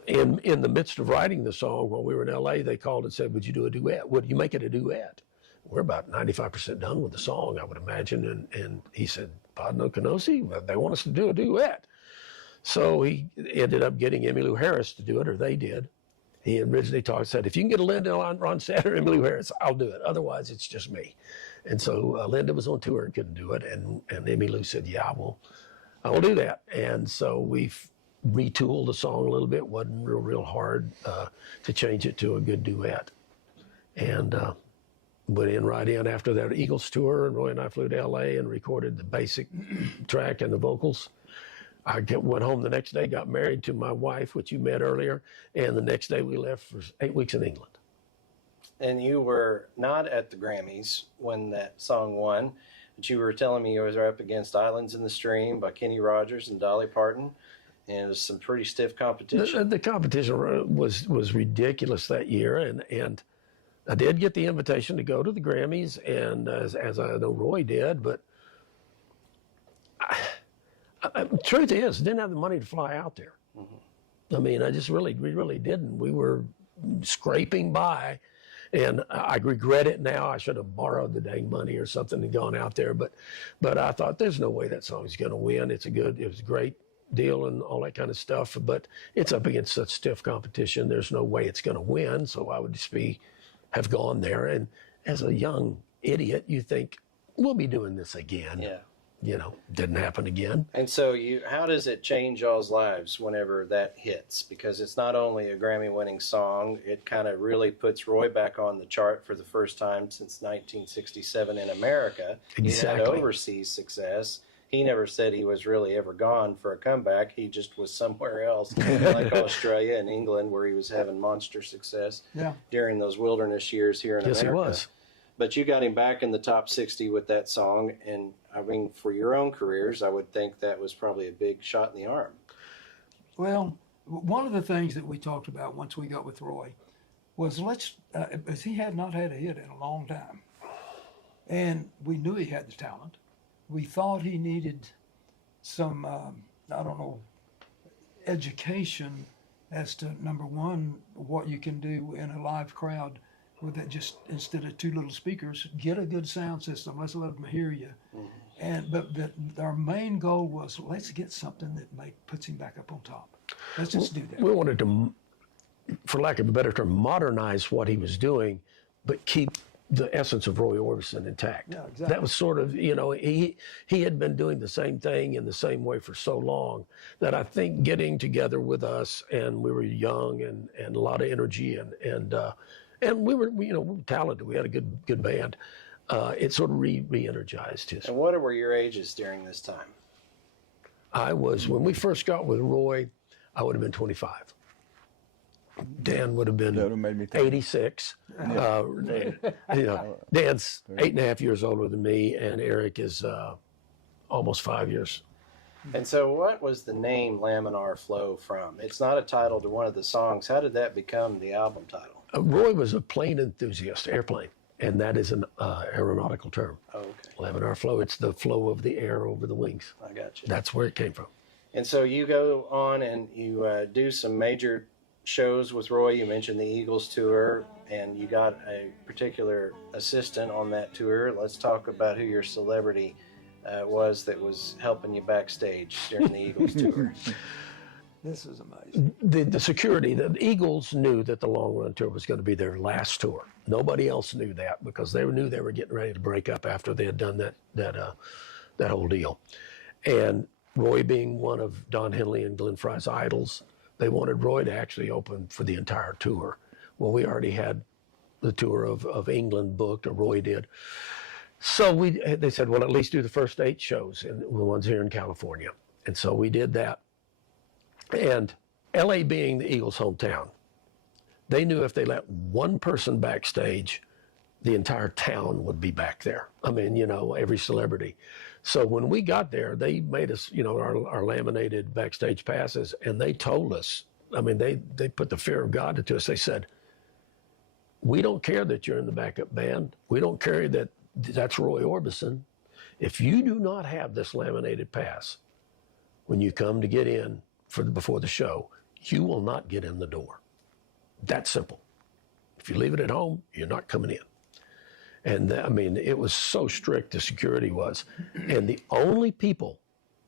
in the midst of writing the song, while we were in LA, they called and said, "Would you do a duet? Would you make it a duet?" We're about 95% done with the song, I would imagine. And he said, "Podno Canosi, they want us to do a duet." So he ended up getting Emmylou Harris to do it, or they did. He originally said, "If you can get a Linda on Ronstadt or Emmylou Harris, I'll do it. Otherwise, it's just me." And so Linda was on tour and couldn't do it. And Emmylou said, "Yeah, I will do that." And so we retooled the song a little bit. Wasn't real hard to change it to a good duet. And went right in after that Eagles tour, and Roy and I flew to LA and recorded the basic track and the vocals. I went home the next day, got married to my wife, which you met earlier, and the next day we left for 8 weeks in England. And you were not at the Grammys when that song won, but you were telling me you were up against Islands in the Stream by Kenny Rogers and Dolly Parton, and it was some pretty stiff competition. The competition was ridiculous that year, and I did get the invitation to go to the Grammys, and as I know Roy did, but truth is, I didn't have the money to fly out there. Mm-hmm. I mean, we really didn't. We were scraping by, and I regret it now. I should have borrowed the dang money or something and gone out there, but I thought there's no way that song's going to win. It was a great deal and all that kind of stuff, but it's up against such stiff competition. There's no way it's going to win, so I would just have gone there. And as a young idiot, you think, we'll be doing this again. Yeah. Didn't happen again. And so how does it change y'all's lives whenever that hits? Because it's not only a Grammy-winning song, it kind of really puts Roy back on the chart for the first time since 1967 in America. Exactly. He had overseas success, he never said he was really ever gone for a comeback. He just was somewhere else, like Australia and England, where he was having monster success during those wilderness years here in America. Yes, he was. But you got him back in the top 60 with that song. And I mean, for your own careers, I would think that was probably a big shot in the arm. Well, one of the things that we talked about once we got with Roy was because he had not had a hit in a long time. And we knew he had the talent. We thought he needed some, education as to, number one, what you can do in a live crowd with that, just instead of two little speakers, get a good sound system. Let's let them hear you. Mm-hmm. But our main goal was, let's get something that puts him back up on top. Let's just do that. We wanted to, for lack of a better term, modernize what he was doing, but keep the essence of Roy Orbison intact. Yeah, exactly. That was sort of, he had been doing the same thing in the same way for so long that I think getting together with us, and we were young and a lot of energy, and we were, we were talented. We had a good band. It sort of re-energized his. And what were your ages during this time? When we first got with Roy, I would have been 25. Dan would have been That would've made me think. 86. Dan's 8.5 years older than me, and Erick is almost 5 years. And so what was the name Laminar Flow from? It's not a title to one of the songs. How did that become the album title? Roy was a plane enthusiast, airplane, and that is an aeronautical term. Oh, okay. Laminar flow, it's the flow of the air over the wings. I got you. That's where it came from. And so you go on and you do some major shows with Roy. You mentioned the Eagles tour, and you got a particular assistant on that tour. Let's talk about who your celebrity was that was helping you backstage during the Eagles tour. This is amazing. The security, the Eagles knew that the Long Run tour was going to be their last tour. Nobody else knew that because they knew they were getting ready to break up after they had done that whole deal. And Roy being one of Don Henley and Glenn Frey's idols, they wanted Roy to actually open for the entire tour. Well, we already had the tour of England booked, or Roy did. So they said, well, at least do the first 8 shows, and the ones here in California. And so we did that. And LA being the Eagles' hometown, they knew if they let one person backstage, the entire town would be back there. I mean, every celebrity. So when we got there, they made us, our laminated backstage passes, and they told us, I mean, they put the fear of God into us. They said, we don't care that you're in the backup band. We don't care that that's Roy Orbison. If you do not have this laminated pass, when you come to get in before the show, you will not get in the door. That's simple. If you leave it at home, you're not coming in. And I mean, it was so strict, the security was. And the only people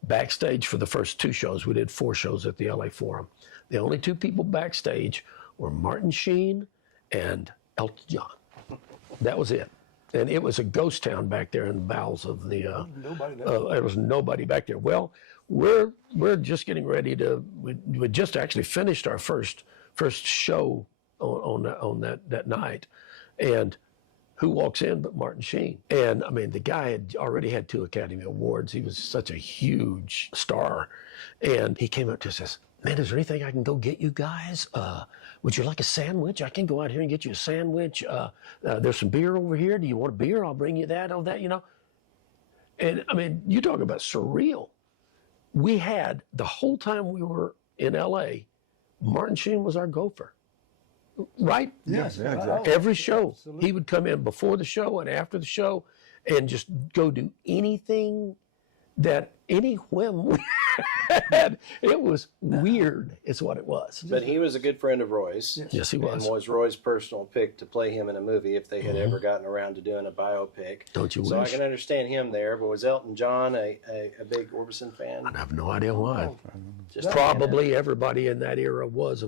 backstage for the first 2 shows, we did 4 shows at the LA Forum. The only 2 people backstage were Martin Sheen and Elton John. That was it. And it was a ghost town back there in the bowels of the, there was nobody back there. Well, we're just getting ready to, we just actually finished our first show on that night. And who walks in but Martin Sheen? And I mean, the guy had already had 2 Academy Awards. He was such a huge star. And he came up to us and says, man, is there anything I can go get you guys? Would you like a sandwich? I can go out here and get you a sandwich. There's some beer over here. Do you want a beer? I'll bring you that, all that, And I mean, you talk about surreal. We had, the whole time we were in LA, Martin Sheen was our gopher. Right? Yes, yeah, exactly. Every show, Absolutely. he would come in before the show and after the show and just go do anything that any whim we had. It was weird, is what it was. But he was a good friend of Roy's. Yes, he was. And was Roy's personal pick to play him in a movie if they had ever gotten around to doing a biopic. Don't you So wish? I can understand him there. But was Elton John a big Orbison fan? I have no idea why. Just Probably everybody in that era was,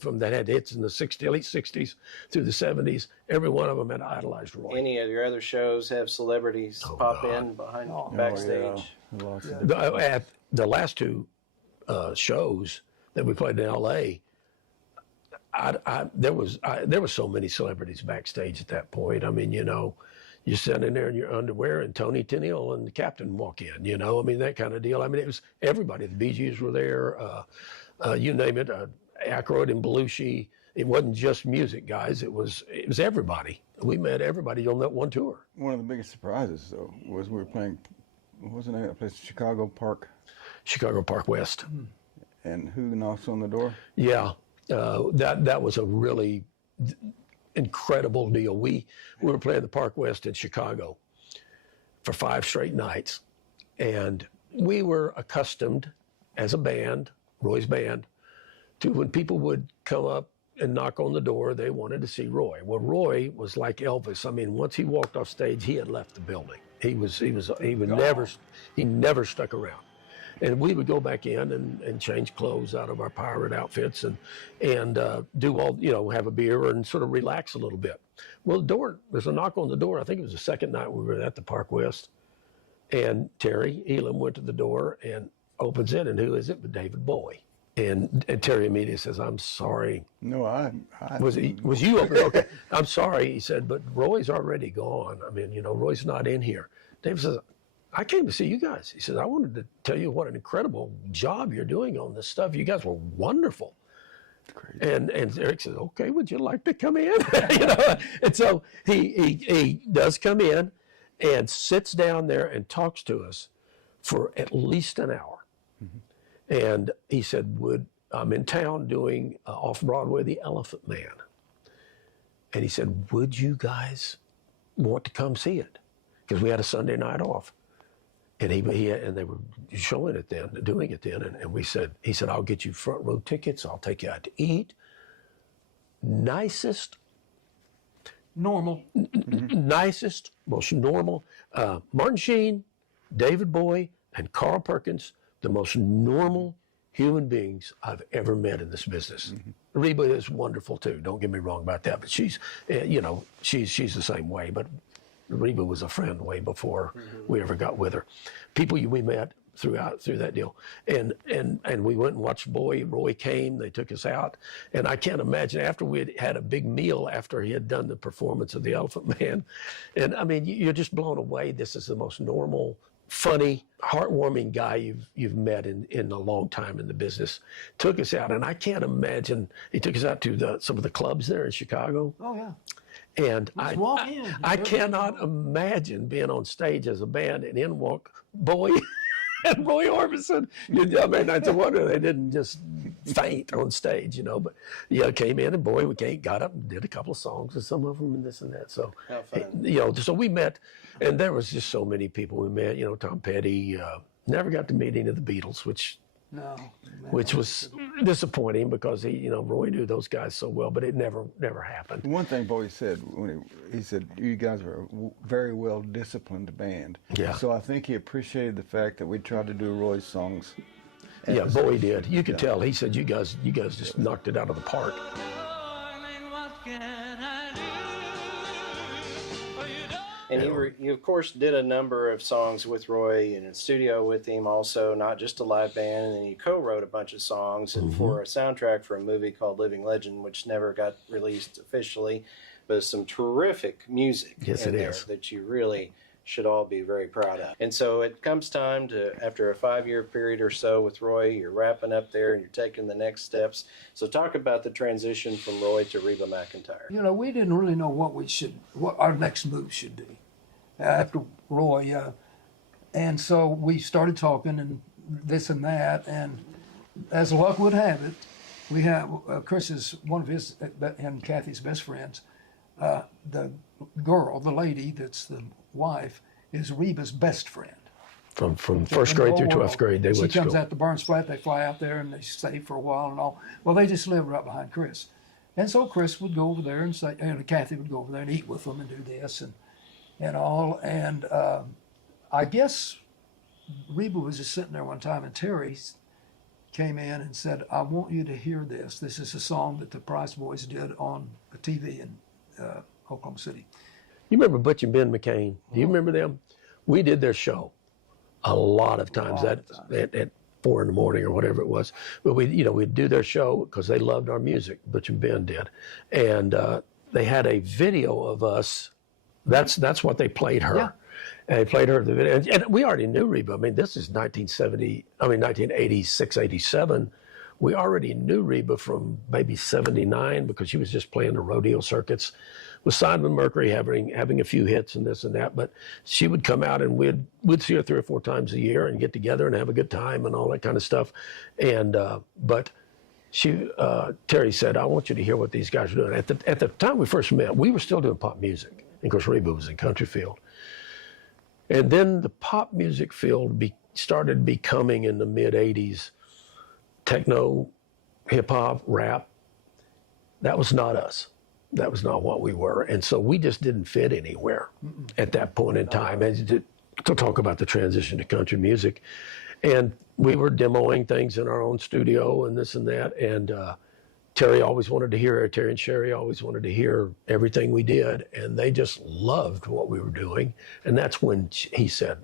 from that had hits in the late 60s through the 70s. Every one of them had idolized Roy. Any of your other shows have celebrities pop in behind backstage? At the last 2 shows that we played in LA, there was so many celebrities backstage at that point. I mean, you're sitting there in your underwear, and Tony Tennille and the captain walk in, you know, I mean, that kind of deal. I mean, it was everybody. The Bee Gees were there, you name it, Aykroyd and Belushi. It wasn't just music guys, it was everybody. We met everybody on that one tour. One of the biggest surprises, though, was we were playing, what was the name of that place, Chicago Park West. And who knocks on the door? Yeah, that was a really incredible deal. We were playing the Park West in Chicago for 5 straight nights, and we were accustomed as a band, Roy's band, to when people would come up and knock on the door, they wanted to see Roy. Well, Roy was like Elvis. I mean, once he walked off stage, he had left the building. He never stuck around. And we would go back in and change clothes out of our pirate outfits and do all, you know, have a beer and sort of relax a little bit. Well, there's a knock on the door. I think it was the second night we were at the Park West. And Terry Elam went to the door and opens it, and who is it but David Bowie? And Terry immediately says, "I'm sorry." No, I Was you open? Okay, I'm sorry. He said, "But Roy's already gone. I mean, you know, Roy's not in here." David says, "I came to see you guys." He says, "I wanted to tell you what an incredible job you're doing on this stuff. You guys were wonderful." And Erick says, "Okay, would you like to come in?" You know, and so he does come in and sits down there and talks to us for at least an hour. And he said, I'm in town doing off-Broadway, The Elephant Man. And he said, would you guys want to come see it? Because we had a Sunday night off. And and they were showing it then, doing it then. And he said, I'll get you front row tickets. I'll take you out to eat. Nicest, most normal. Martin Sheen, David Bowie, and Carl Perkins, the most normal human beings I've ever met in this business. Reba is wonderful too. Don't get me wrong about that. But she's, you know, she's the same way. But Reba was a friend way before we ever got with her. People we met through that deal, and we went and watched Bowie. Roy came. They took us out, and I can't imagine after we had a big meal after he had done the performance of The Elephant Man, and I mean you're just blown away. This is the most normal, funny, heartwarming guy you've met in a long time in the business. Took us out, and I can't imagine. He took us out to some of the clubs there in Chicago. Oh yeah. And I cannot imagine being on stage as a band and in walk Bowie and Roy Orbison. I mean, that's a wonder they didn't just faint on stage, you know. But yeah, came in and Bowie got up and did a couple of songs and some of them and this and that. So, you know, so we met, and there was just so many people we met. You know, Tom Petty. Never got to meet any of the Beatles, which was disappointing because Roy knew those guys so well, but it never happened. One thing Bowie said when he said, "You guys are a very well disciplined band." Yeah. So I think he appreciated the fact that we tried to do Roy's songs. Yeah, Bowie did. You could tell. He said, "You guys just knocked it out of the park." And you of course did a number of songs with Roy in the studio with him also, not just a live band, and then you co-wrote a bunch of songs and for a soundtrack for a movie called Living Legend, which never got released officially, but some terrific music in there that you really should all be very proud of. And so it comes time to, after a 5-year period or so with Roy, you're wrapping up there and you're taking the next steps. So talk about the transition from Roy to Reba McEntire. You know, we didn't really know what our next move should be after Roy. And so we started talking and this and that. And as luck would have it, we have Chris is one of his and Kathy's best friends. The lady that's the wife, is Reba's best friend. From first grade through 12th grade, they went to school. She comes out to Burns Flat, they fly out there and they stay for a while and all. Well, they just live right behind Chris. And so Chris would go over there and say, and Kathy would go over there and eat with them and do this and all. And I guess Reba was just sitting there one time and Terry came in and said, I want you to hear this. This is a song that the Price Boys did on a TV in Oklahoma City. You remember Butch and Ben McCain? Do you remember them? We did their show a lot of times at 4 a.m. or whatever it was. But we'd do their show because they loved our music. Butch and Ben did, and they had a video of us That's what they played her. Yeah. And they played her at the video. And we already knew Reba. I mean, this is 1986, 87. We already knew Reba from maybe 79 because she was just playing the rodeo circuits. Was signed with Mercury, having a few hits and this and that. But she would come out and we'd see her 3 or 4 times a year and get together and have a good time and all that kind of stuff. And but Terry said, I want you to hear what these guys are doing. At the time we first met, we were still doing pop music. And of course, Reba was in country field. And then the pop music field started becoming in the mid 80s, techno, hip hop, rap. That was not us. That was not what we were. And so we just didn't fit anywhere at that point in time. And to talk about the transition to country music. And we were demoing things in our own studio and this and that. And Terry always wanted to hear it. Terry and Sherry always wanted to hear everything we did. And they just loved what we were doing. And that's when he said,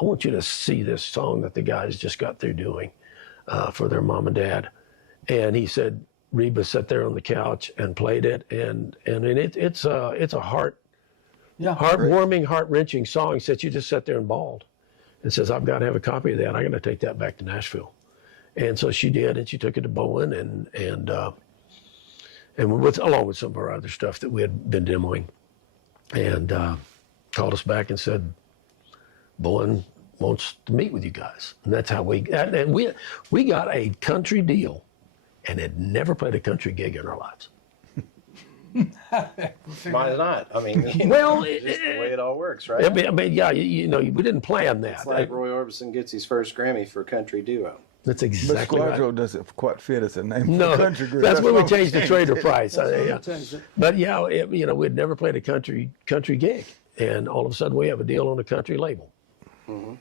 I want you to see this song that the guys just got through doing for their mom and dad. And he said, Reba sat there on the couch and played it. And it's a heartwarming, heart-wrenching song. He said, you just sat there and bawled. And says, I've got to have a copy of that. I got to take that back to Nashville. And so she did, and she took it to Maughan and along with some of our other stuff that we had been demoing, and called us back and said, Maughan wants to meet with you guys. And that's how we got a country deal and had never played a country gig in our lives. Why not? I mean, Well, just the way it all works, right? I mean, yeah, you know, we didn't plan that. It's like Roy Orbison gets his first Grammy for country duo. That's But exactly right. Squadro doesn't quite fit as a name No, for a country group. that's when we why changed the Trader Price. Yeah. But yeah, you know, we'd never played a country gig, and all of a sudden we have a deal on a country label. Mm-hmm.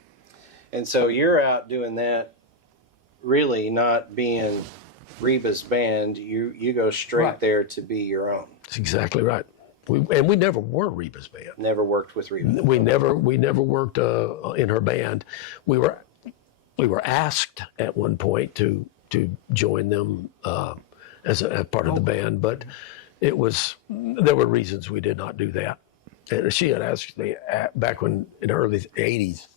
And so you're out doing that, really not being Reba's band. You go straight there to be your own. That's exactly right. We never were Reba's band. Never worked with Reba. We never worked in her band. We were asked at one point to join them as a part of the band, but there were reasons we did not do that. And she had asked me back when in the early '80s.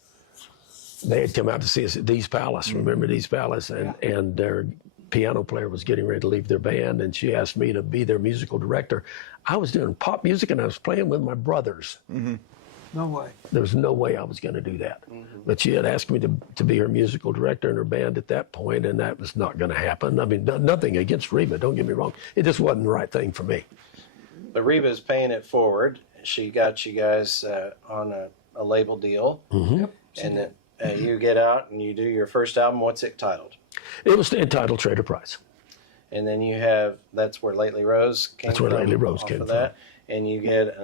They had come out to see us at Dee's Palace. Remember Dee's Palace? And their piano player was getting ready to leave their band, and she asked me to be their musical director. I was doing pop music, and I was playing with my brothers. Mm-hmm. No way. There was no way I was going to do that. Mm-hmm. But she had asked me to be her musical director in her band at that point, and that was not going to happen. I mean, nothing against Reba, don't get me wrong. It just wasn't the right thing for me. But Reba's paying it forward. She got you guys on a label deal. Mm-hmm. Yep. And then you get out and you do your first album. What's it titled? It was entitled Trader Price. And then you have, that's where Lately Rose came from. That's where Lately Rose came from. That. And you get,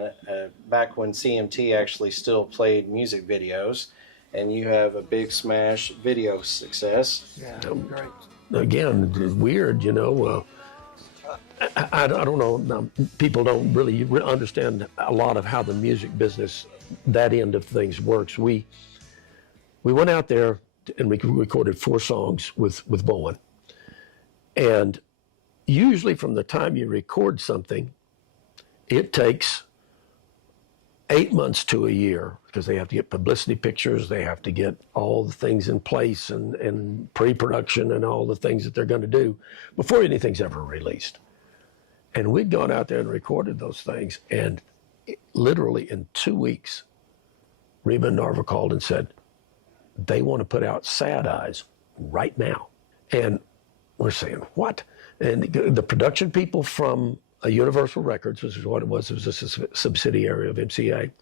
back when CMT actually still played music videos, and you have a big smash video success. Yeah, great. Again, it's weird, you know. I don't know. People don't really understand a lot of how the music business, that end of things works. We went out there and we recorded 4 songs with Maughan. And usually from the time you record something, it takes 8 months to a year because they have to get publicity pictures, they have to get all the things in place and pre-production and all the things that they're going to do before anything's ever released. And we'd gone out there and recorded those things, and literally in 2 weeks, Reba and Narva called and said, they want to put out Sad Eyes right now. And we're saying, what? And the production people from Universal Records, which is what it was a subsidiary of MCA,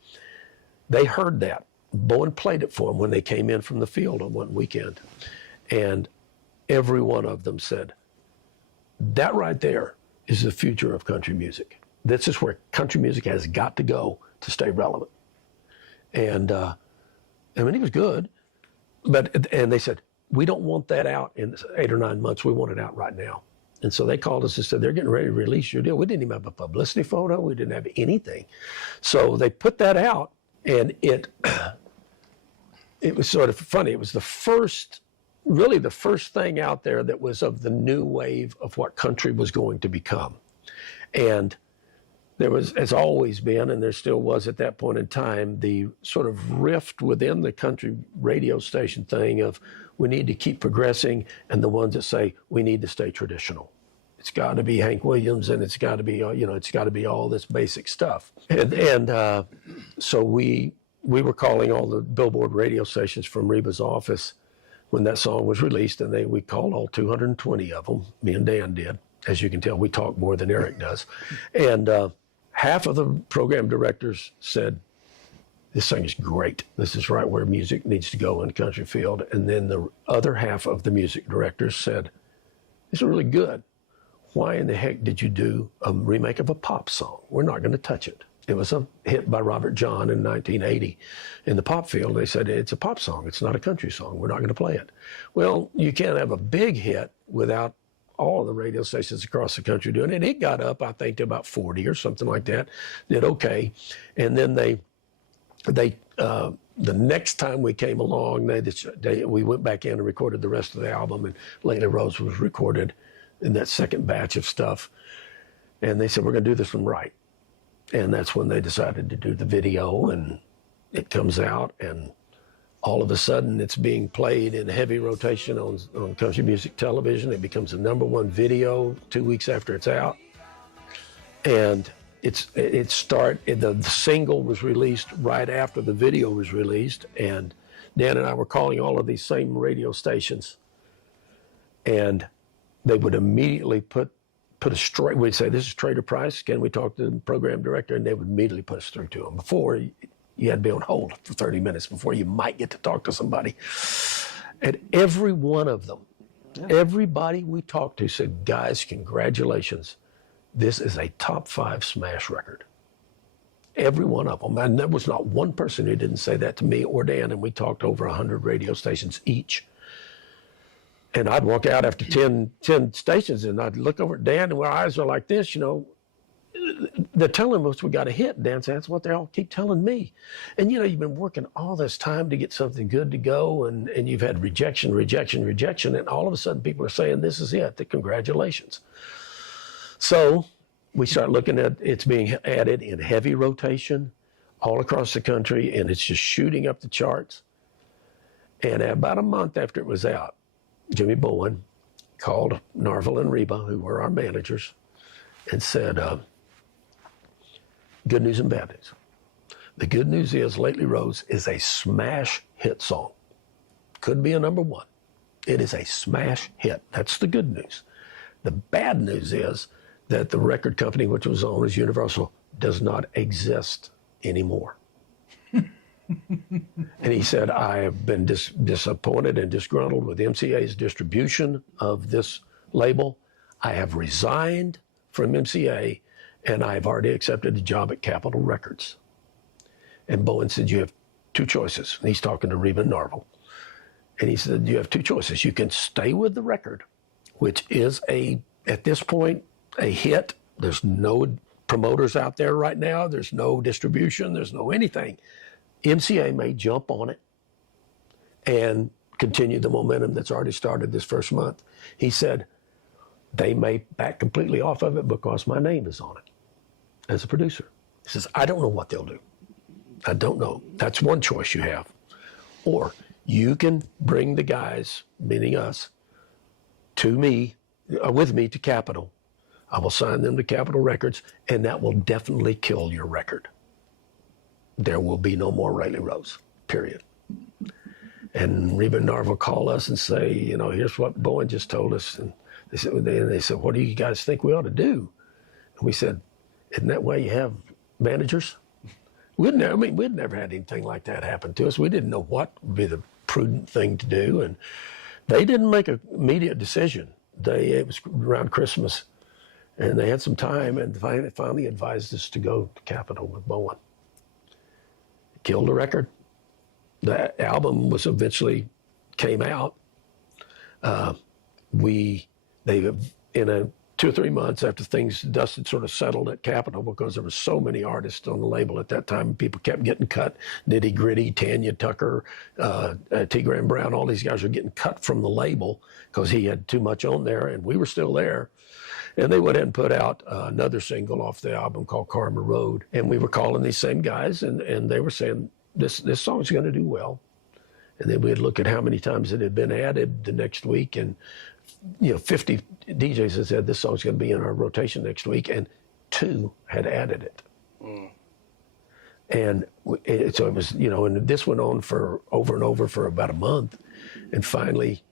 they heard that. Maughan played it for them when they came in from the field on one weekend. And every one of them said, that right there is the future of country music. This is where country music has got to go to stay relevant. And I mean, he was good, and they said, we don't want that out in 8 or 9 months. We want it out right now. And so they called us and said, they're getting ready to release your deal. We didn't even have a publicity photo. We didn't have anything. So they put that out, and it was sort of funny. It was the first thing out there that was of the new wave of what country was going to become. And there was, has always been, and there still was at that point in time, the sort of rift within the country radio station thing of we need to keep progressing, and the ones that say we need to stay traditional. It's got to be Hank Williams, and it's got to be, it's got to be all this basic stuff. And so we were calling all the Billboard radio stations from Reba's office when that song was released, and we called all 220 of them. Me and Dan did. As you can tell, we talk more than Erick does. And half of the program directors said, this thing is great. This is right where music needs to go in the country field. And then the other half of the music directors said, this is really good. Why in the heck did you do a remake of a pop song? We're not going to touch it. It was a hit by Robert John in 1980 in the pop field. They said, it's a pop song. It's not a country song. We're not going to play it. Well, you can't have a big hit without all the radio stations across the country doing it. It got up, I think, to about 40 or something like that. Did okay. And then the next time we came along, we went back in and recorded the rest of the album, and Layla Rose was recorded in that second batch of stuff. And they said, we're going to do this one right. And that's when they decided to do the video, and it comes out, and all of a sudden it's being played in heavy rotation on country music television. It becomes the #1 video 2 weeks after it's out. And the single was released right after the video was released, and Dan and I were calling all of these same radio stations, and they would immediately put a straight, we'd say, this is Regi Price, can we talk to the program director? And they would immediately put us through to him. Before, you had to be on hold for 30 minutes before you might get to talk to somebody. And every one of them, everybody we talked to said, guys, congratulations. This is a top 5 smash record. Every one of them. And there was not one person who didn't say that to me or Dan, and we talked over 100 radio stations each. And I'd walk out after 10 stations, and I'd look over at Dan, and our eyes are like this, they're telling us we got a hit. Dan said, that's what they all keep telling me. And, you've been working all this time to get something good to go, and you've had rejection, and all of a sudden people are saying, this is it, congratulations. So we start looking at it's being added in heavy rotation all across the country, and it's just shooting up the charts. And about a month after it was out, Jimmy Bowen called Narvel and Reba, who were our managers, and said, good news and bad news. The good news is Lately Rose is a smash hit song. Could be a #1. It is a smash hit. That's the good news. The bad news is that the record company, which was owned as Universal, does not exist anymore. And he said, I have been disappointed and disgruntled with MCA's distribution of this label. I have resigned from MCA, and I've already accepted a job at Capitol Records. And Bowen said, you have 2 choices. And he's talking to Reba and Narvel. And he said, you have 2 choices. You can stay with the record, which is at this point, a hit. There's no promoters out there right now. There's no distribution. There's no anything. MCA may jump on it and continue the momentum that's already started this first month. He said, they may back completely off of it because my name is on it as a producer. He says, I don't know what they'll do. I don't know. That's one choice you have. Or you can bring the guys, meaning us, to me, with me to Capitol. I will sign them to Capitol Records, and that will definitely kill your record. There will be no more Lately Rose, period. And Reba and Narvel call us and say, here's what Bowen just told us. And they said, what do you guys think we ought to do? And we said, isn't that why you have managers? We'd never had anything like that happen to us. We didn't know what would be the prudent thing to do. And they didn't make an immediate decision. It was around Christmas, and they had some time, and finally advised us to go to Capitol with Bowen. Killed the record. The album was eventually came out. In a 2 or 3 months after dust had sort of settled at Capitol, because there were so many artists on the label at that time. People kept getting cut. Nitty Gritty, Tanya Tucker, T. Graham Brown, all these guys were getting cut from the label because he had too much on there, and we were still there. And they went ahead and put out another single off the album called Karma Road. And we were calling these same guys, and they were saying, this song's going to do well. And then we'd look at how many times it had been added the next week, and 50 DJs had said this song's going to be in our rotation next week, and 2 had added it. And so it was, and this went on for over and over for about a month. And finally,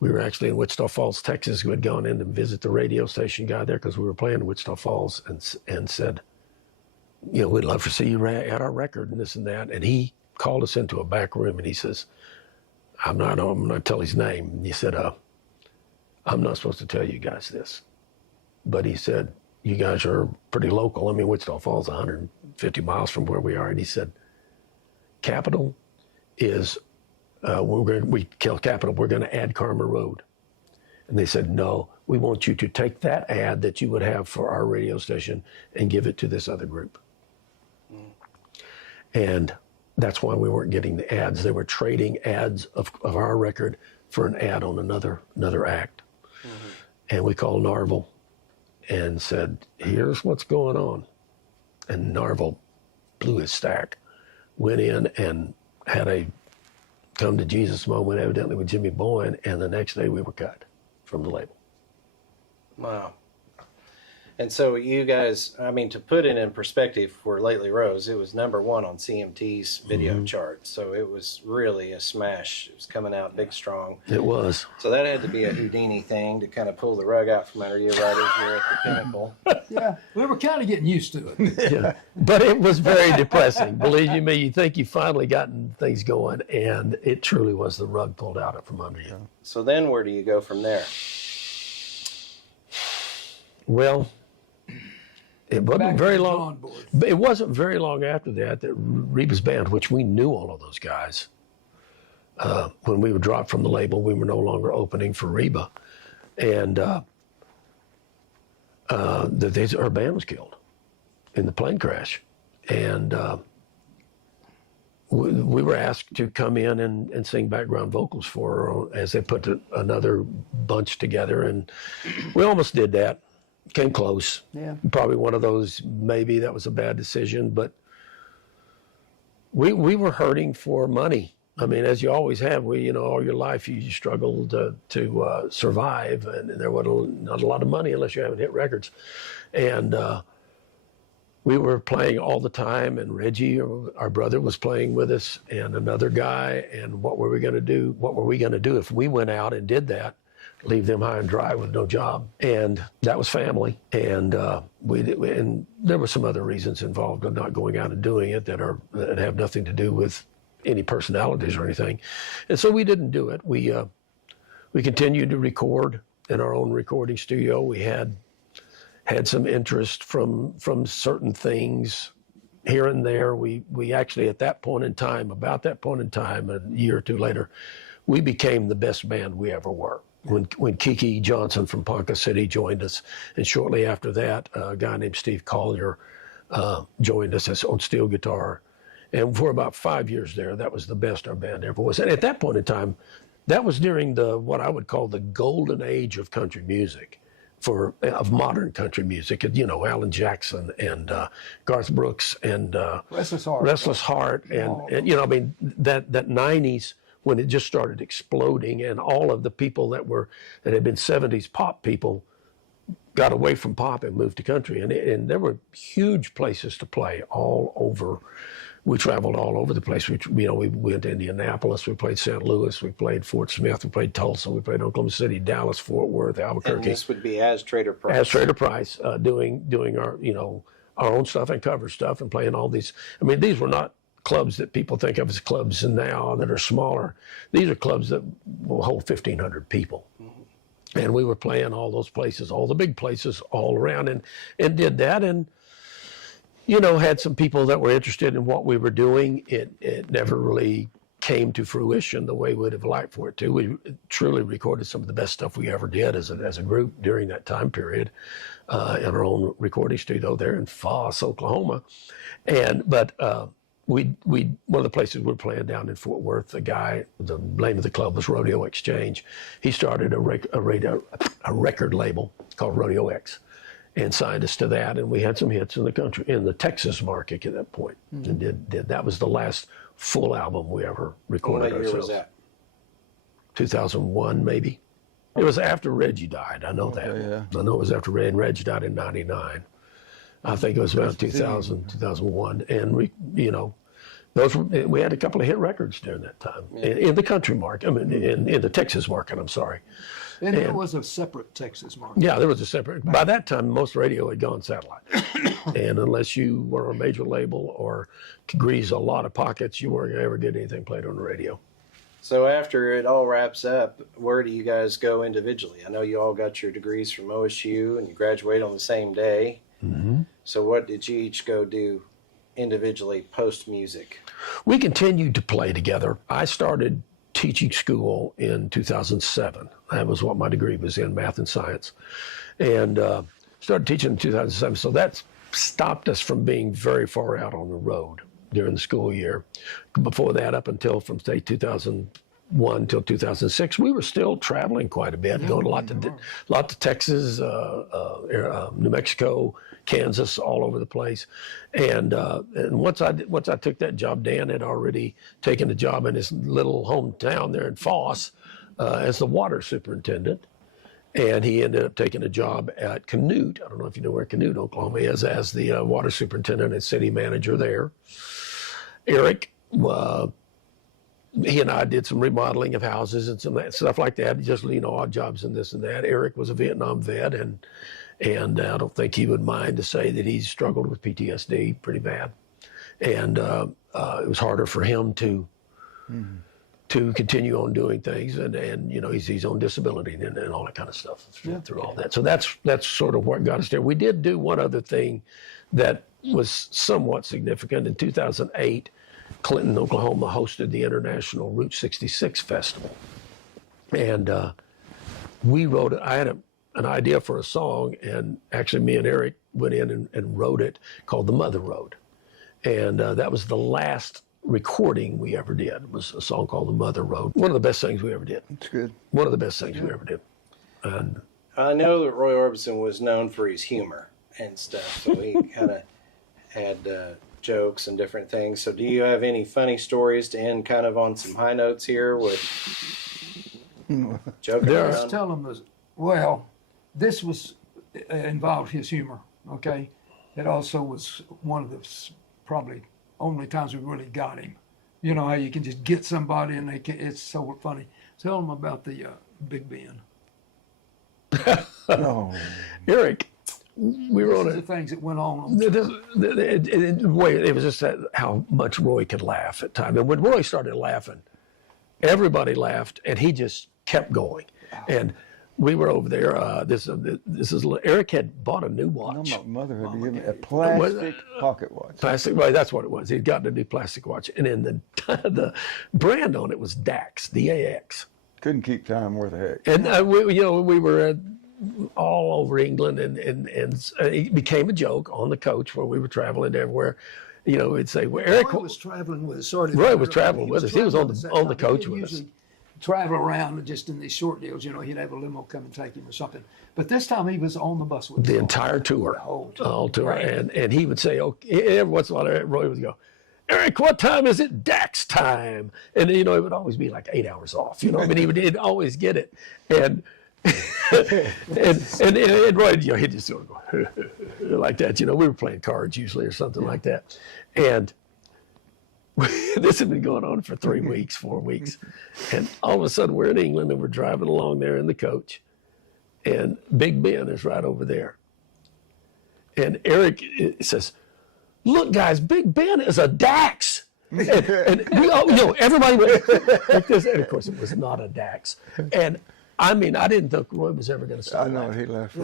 we were actually in Wichita Falls, Texas. We had gone in to visit the radio station guy there because we were playing in Wichita Falls, and said, we'd love to see you at our record and this and that. And he called us into a back room, and he says, I'm not going to tell his name. And he said, I'm not supposed to tell you guys this, but he said, you guys are pretty local. I mean, Wichita Falls, 150 miles from where we are. And he said, Capitol is, we kill Capitol, we're going to add Karma Road. And they said, no, we want you to take that ad that you would have for our radio station and give it to this other group. And that's why we weren't getting the ads. They were trading ads of our record for an ad on another act. And we called Narvel and said, here's what's going on. And Narvel blew his stack, went in and had a come to Jesus moment, evidently with Jimmy Bowen, and the next day we were cut from the label. Wow. And so you guys, to put it in perspective for Lately Rose, it was #1 on CMT's video chart. So it was really a smash. It was coming out big, strong. It was. So that had to be a Houdini thing to kind of pull the rug out from under you right as you're at the pinnacle. Yeah, we were kind of getting used to it. Yeah, but it was very depressing. Believe you me, you think you've finally gotten things going, and it truly was the rug pulled out from under you. So then where do you go from there? Well, it wasn't Back very to the long. drawing board. It wasn't very long after that Reba's band, which we knew all of those guys, when we were dropped from the label, we were no longer opening for Reba, and our band was killed in the plane crash, and we were asked to come in and sing background vocals for her as they put another bunch together, and we almost did that. Came close. Yeah. Probably one of those, maybe that was a bad decision, but we were hurting for money. I mean, as you always have, all your life you struggled to survive, and there wasn't not a lot of money unless you haven't hit records. And we were playing all the time, and Regi, our brother, was playing with us, and another guy, and what were we going to do? What were we going to do if we went out and did that? Leave them high and dry with no job. And that was family. And and there were some other reasons involved in not going out and doing it that have nothing to do with any personalities or anything. And so we didn't do it. We continued to record in our own recording studio. We had some interest from certain things here and there. We actually, at that point in time, about that point in time, a year or two later, we became the best band we ever were. When Kiki Johnson from Ponca City joined us, and shortly after that, a guy named Steve Collier joined us on steel guitar. And for about 5 years there, that was the best our band ever was. And at that point in time, that was during what I would call the golden age of country music, of modern country music. Alan Jackson and Garth Brooks and Restless Heart. Restless Heart, and that 90s. When it just started exploding, and all of the people that had been 70s pop people got away from pop and moved to country, and there were huge places to play all over. We traveled all over the place. We went to Indianapolis, we played St. Louis, we played Fort Smith, we played Tulsa, we played Oklahoma City, Dallas, Fort Worth, Albuquerque. And this would be as Trader Price. As Trader Price, doing our our own stuff and cover stuff and playing all these. I mean, these were not clubs that people think of as clubs now that are smaller. These are clubs that will hold 1,500 people. Mm-hmm. And we were playing all those places, all the big places all around, and did that, and had some people that were interested in what we were doing. It never really came to fruition the way we'd have liked for it to. We truly recorded some of the best stuff we ever did as a group during that time period in our own recording studio there in Foss, Oklahoma. But one of the places we were playing down in Fort Worth, the name of the club was Rodeo Exchange. He started a record label called Rodeo X and signed us to that. And we had some hits in the Texas market at that point. And that was the last full album we ever recorded What year ourselves. was that? 2001, maybe. It was after Regi died. I know that. Yeah. I know it was after Regi died in 99. I think it was about 2000, 2001. And we had a couple of hit records during that time in the country market. I mean, in the Texas market, I'm sorry. And there was a separate Texas market. Yeah, there was a separate. By that time, most radio had gone satellite. And unless you were a major label or could grease a lot of pockets, you weren't going to ever get anything played on the radio. So after it all wraps up, where do you guys go individually? I know you all got your degrees from OSU and you graduate on the same day. Mm-hmm. So what did you each go do individually post-music? We continued to play together. I started teaching school in 2007. That was what my degree was in, math and science. And started teaching in 2007. So that stopped us from being very far out on the road during the school year. Before that, up until from say 2001 till 2006, we were still traveling quite a bit, going a lot to Texas, New Mexico, Kansas, all over the place. And once I took that job, Dan had already taken a job in his little hometown there in Foss as the water superintendent. And he ended up taking a job at Canute. I don't know if you know where Canute, Oklahoma is, as the water superintendent and city manager there. Erick, he and I did some remodeling of houses and some stuff like that, just, odd jobs and this and that. Erick was a Vietnam vet, and I don't think he would mind to say that he's struggled with PTSD pretty bad. And it was harder for him to continue on doing things, and he's on disability and all that kind of stuff through all that. So that's sort of what got us there. We did do one other thing that was somewhat significant. In 2008, Clinton, Oklahoma hosted the International Route 66 Festival. And I had an idea for a song, and actually me and Erick went in and wrote it, called The Mother Road. And that was the last recording we ever did. It was a song called The Mother Road. One of the best things we ever did. That's good. One of the best things we ever did. And I know that Roy Orbison was known for his humor and stuff, so he kind of had jokes and different things. So do you have any funny stories to end kind of on some high notes here with joking around? Let's tell him this. Well, this was involved his humor, okay? It also was one of the probably only times we really got him. You know how you can just get somebody and it's so funny. Tell him about the Big Ben. No. Erick, we were on The things that went on. it was just how much Roy could laugh at times. And when Roy started laughing, everybody laughed, and he just kept going. And we were over there. This is Erick had bought a new watch. No, my mother had given me a plastic pocket watch. Plastic, right? That's what it was. He'd gotten a new plastic watch, and then the brand on it was Dax, DAX. Couldn't keep time worth a heck. And we were all over England, and it became a joke on the coach where we were traveling everywhere. We'd say, "Well, Erick Roy was traveling with us. Roy was traveling with us. He was on the coach with us. Travel around just in these short deals. He'd have a limo come and take him or something. But this time he was on the bus with us. The entire tour. The whole tour. The whole tour. Right. And he would say, okay, every once in a while, Roy would go, "Erick, what time is it? Dax time." And, it would always be like 8 hours off, he'd always get it. And and Roy, he'd just sort of go like that. We were playing cards usually or something like that. And this had been going on for 3 weeks, 4 weeks. And all of a sudden we're in England and we're driving along there in the coach. And Big Ben is right over there. And Erick says, "Look, guys, Big Ben is a Dax." And we all, everybody went like this. And of course, it was not a Dax. And I didn't think Roy was ever going to stop. I know, he laughed.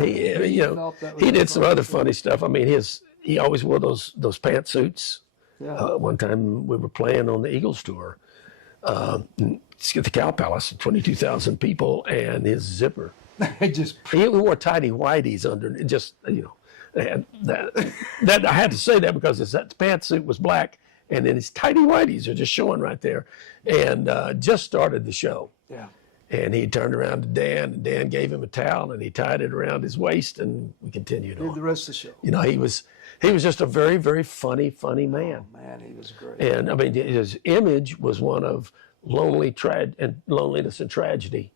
He did some other funny stuff. He always wore those pantsuits. Yeah. One time we were playing on the Eagles tour. at the Cow Palace, 22,000 people, and his zipper. It just He wore tidy whities under, just, and that I had to say that because that pantsuit was black, and then his tidy whities are just showing right there, and just started the show. yeah. And he turned around to Dan, and Dan gave him a towel, and he tied it around his waist, and we continued Did the on. rest of the show. He was just a very, very funny man. Man, he was great. And I mean, his image was one of loneliness and tragedy,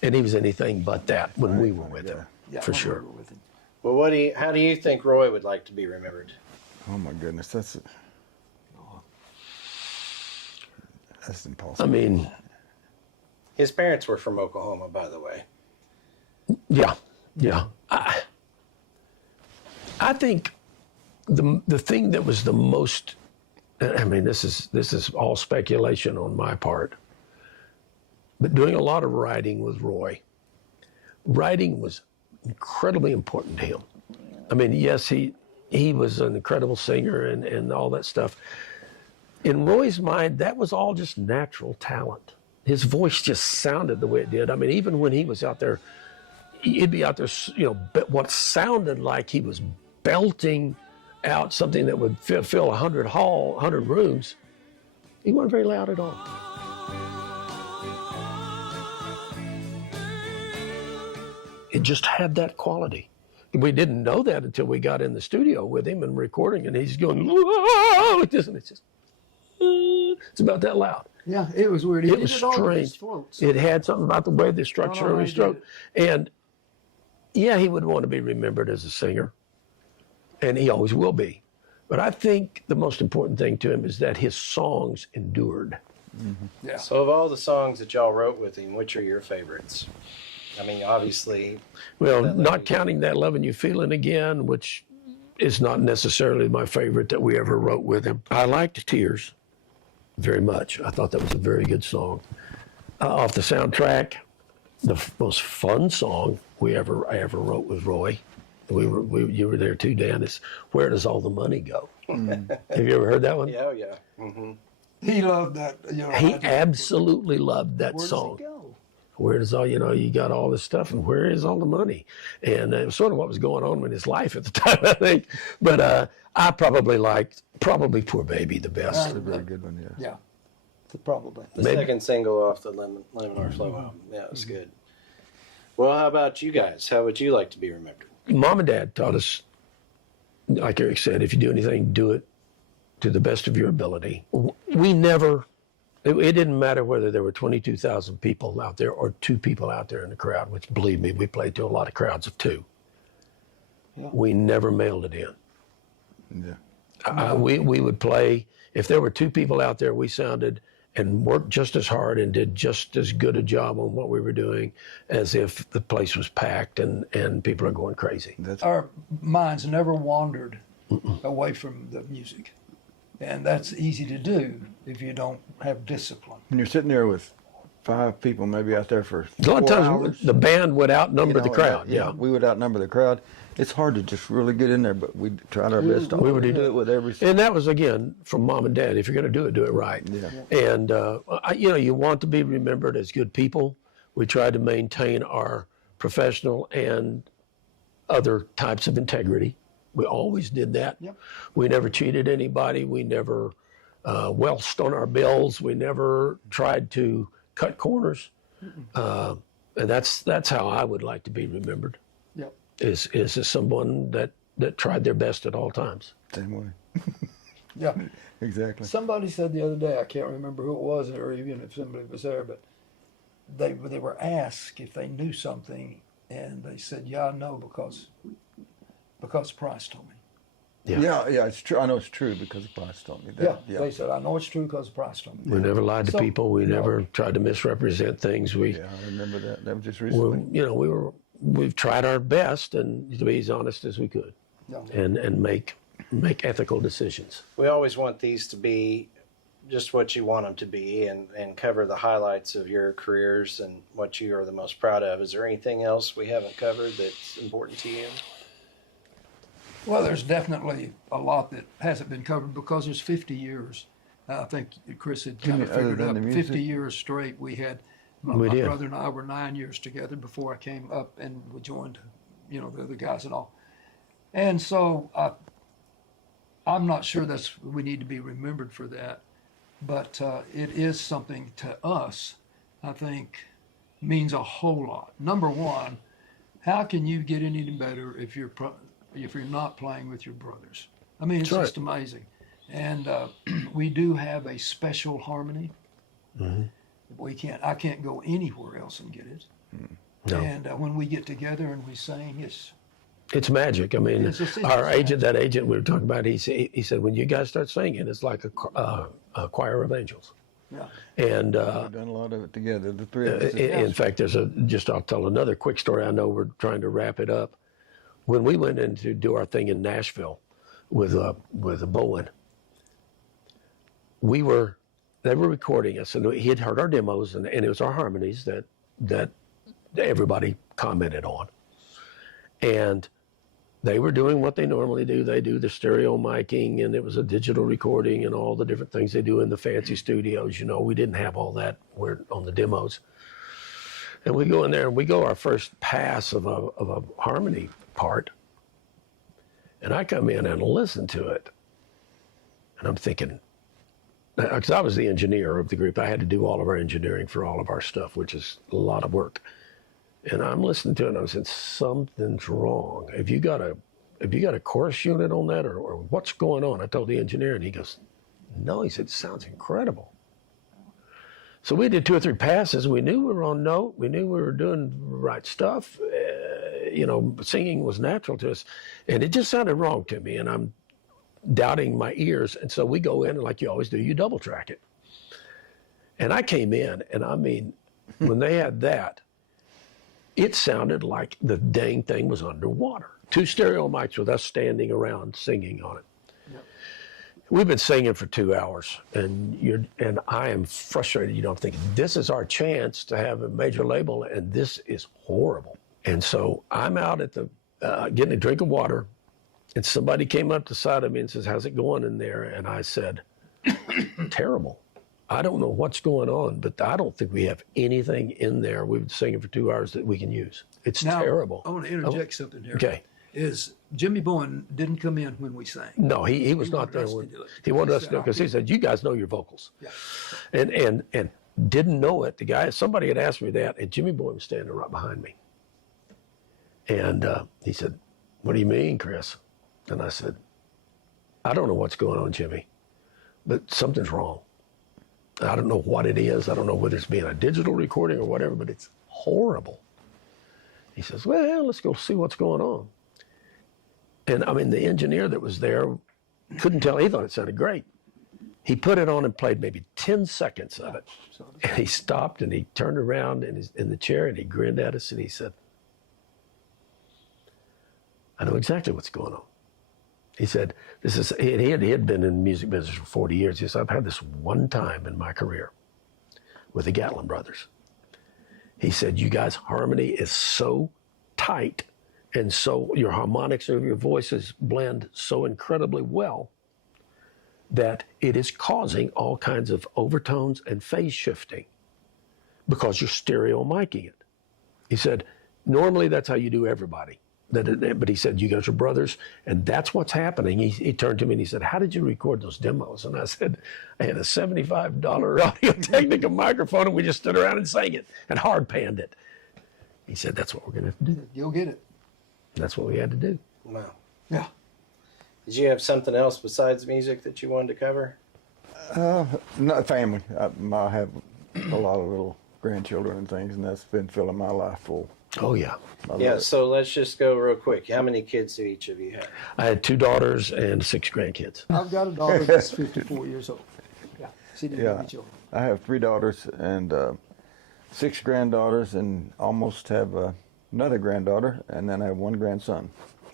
and he was anything but that when we were with him, Yeah, for when we sure. were with him. Well, how do you think Roy would like to be remembered? Oh my goodness, that's I impossible. mean, His parents were from Oklahoma, by the way. yeah. I think the thing that was the most, I mean, this is all speculation on my part, but doing a lot of writing with Roy. Writing was incredibly important to him. I mean, yes, he was an incredible singer and all that stuff. In Roy's mind, that was all just natural talent. His voice just sounded the way it did. I mean, even when he was out there, he'd be out there, what sounded like he was belting out something that would fill 100 rooms. He wasn't very loud at all. It just had that quality. We didn't know that until we got in the studio with him and recording, and he's going like this, and it's just it's about that loud. Yeah, it was weird. He It did was all with his strange. throat, so- It had something about the way the structure of his I don't know how throat. And yeah, he would want to be remembered as a singer, and he always will be. But I think the most important thing to him is that his songs endured. Yeah. So, of all the songs that y'all wrote with him, which are your favorites? I mean, obviously, Well, That not Lovin' counting that Lovin' You Feelin Again, which is not necessarily my favorite that we ever wrote with him. I liked Tears very much. I thought that was a very good song. Off the soundtrack, the most fun song I ever wrote with Roy. You were there too, Dan. Is Where Does All the Money Go? Have you ever heard that one? yeah, yeah. Mm-hmm. He loved that. He absolutely loved that Where song. does he go? Where does all, you got all this stuff, and where is all the money? And it was sort of what was going on in his life at the time, I think. But I probably liked Poor Baby the best. That's a very good one, yeah. Yeah, probably. The Maybe. second single off the Lemon Our Flow album. Yeah, it was good. Well, how about you guys? How would you like to be remembered? Mom and Dad taught us, like Erick said, if you do anything, do it to the best of your ability. We never, it didn't matter whether there were 22,000 people out there or 2 people out there in the crowd, which, believe me, we played to a lot of crowds of 2. Yeah. We never mailed it in. Yeah. We would play, if there were 2 people out there, we sounded and worked just as hard and did just as good a job on what we were doing as if the place was packed and people are going crazy. Our minds never wandered away from the music. And that's easy to do if you don't have discipline. When you're sitting there with 5 people maybe out there for A lot of 4 times hours, the band would outnumber the and crowd. Yeah. we would outnumber the crowd. It's hard to just really get in there, but we tried our best to We would do it with every. And that was, again, from Mom and Dad. If you're going to do it right. Yeah. And, you want to be remembered as good people. We try to maintain our professional and other types of integrity. We always did that. Yep. We never cheated anybody. We never welched on our bills. We never tried to cut corners. And that's how I would like to be remembered. Yep. Is as someone that tried their best at all times. Same way. Yeah. Exactly. Somebody said the other day, I can't remember who it was or even if somebody was there, but they were asked if they knew something, and they said, "Yeah, I know because Price told me." Yeah. Yeah, it's true. I know it's true because Price told me that. They said, "I know it's true because Price told me." We never lied to So- people. We no. never tried to misrepresent things. We, Yeah, I remember that. That was just we recently. we've tried our best and to be as honest as we could, No. and make ethical decisions. We always want these to be just what you want them to be and cover the highlights of your careers and what you are the most proud of. Is there anything else we haven't covered that's important to you? Well, there's definitely a lot that hasn't been covered because there's 50 years I think Chris had kind of Other figured than up the music? 50 years straight. We had, my We did. brother and I were 9 years together before I came up and we joined, the other guys and all. And so I'm not sure we need to be remembered for that, but it is something to us, I think, means a whole lot. Number one, how can you get any better if you're not playing with your brothers? I mean, it's That's right. just amazing. And we do have a special harmony. Mm-hmm. I can't go anywhere else and get it. No. And when we get together and we sing, It's magic. I mean, It's just our magic. agent, that agent we were talking about, he said, when you guys start singing, it's like a choir of angels. yeah. And We've done a lot of it together, the three of us. in fact, I'll tell another quick story. I know we're trying to wrap it up. When we went in to do our thing in Nashville with Maughan, they were recording us, and he had heard our demos, and it was our harmonies that everybody commented on. And they were doing what they normally do. They do the stereo miking, and it was a digital recording and all the different things they do in the fancy studios. We didn't have all that on the demos. And we go in there, and we go our first pass of a harmony part. And I come in and listen to it. And I'm thinking, because I was the engineer of the group, I had to do all of our engineering for all of our stuff, which is a lot of work. And I'm listening to it, and I'm saying, something's wrong. Have you got a chorus unit on that, or what's going on? I told the engineer, and he goes, no. He said, it sounds incredible. So we did 2 or 3 passes. We knew we were on note. We knew we were doing the right stuff. Singing was natural to us, and it just sounded wrong to me. And I'm doubting my ears, and so we go in, and like you always do, you double track it. And I came in, and I mean, when they had that, it sounded like the dang thing was underwater. 2 stereo mics with us standing around singing on it. Yep. We've been singing for 2 hours, and I am frustrated. I'm thinking, this is our chance to have a major label, and this is horrible. And so I'm out at the getting a drink of water, and somebody came up to the side of me and says, how's it going in there? And I said, terrible. I don't know what's going on, but I don't think we have anything in there. We've been singing for 2 hours that we can use. It's terrible. I want to interject something here. Okay. Is Jimmy Bowen didn't come in when we sang. No, he was not there. He wanted us to do it because he said, you guys know your vocals. Yeah. And didn't know it. Somebody had asked me that, and Jimmy Bowen was standing right behind me. And he said, what do you mean, Chris? And I said, I don't know what's going on, Jimmy, but something's wrong. I don't know what it is. I don't know whether it's being a digital recording or whatever, but it's horrible. He says, well, let's go see what's going on. And I mean, the engineer that was there couldn't tell. He thought it sounded great. He put it on and played maybe 10 seconds of it. And he stopped and he turned around in the chair and he grinned at us and he said, I know exactly what's going on. He said, he had been in the music business for 40 years. He said, I've had this one time in my career with the Gatlin brothers. He said, you guys' harmony is so tight and so your harmonics of your voices blend so incredibly well that it is causing all kinds of overtones and phase shifting because you're stereo miking it. He said, normally that's how you do everybody. But he said, you guys are brothers, and that's what's happening. He turned to me and he said, how did you record those demos? And I said, I had a $75 Audio-Technica microphone, and we just stood around and sang it and hard panned it. He said, that's what we're going to have to do. You'll get it. That's what we had to do. Wow. Yeah. Did you have something else besides music that you wanted to cover? Not family. I have a lot of little grandchildren and things, and that's been filling my life full. Oh, yeah. Yeah, so let's just go real quick. How many kids do each of you have? I had 2 daughters and 6 grandkids. I've got a daughter that's 54 years old. Yeah. She didn't have Yeah, any children. I have 3 daughters and 6 granddaughters, and almost have another granddaughter, and then I have 1 grandson.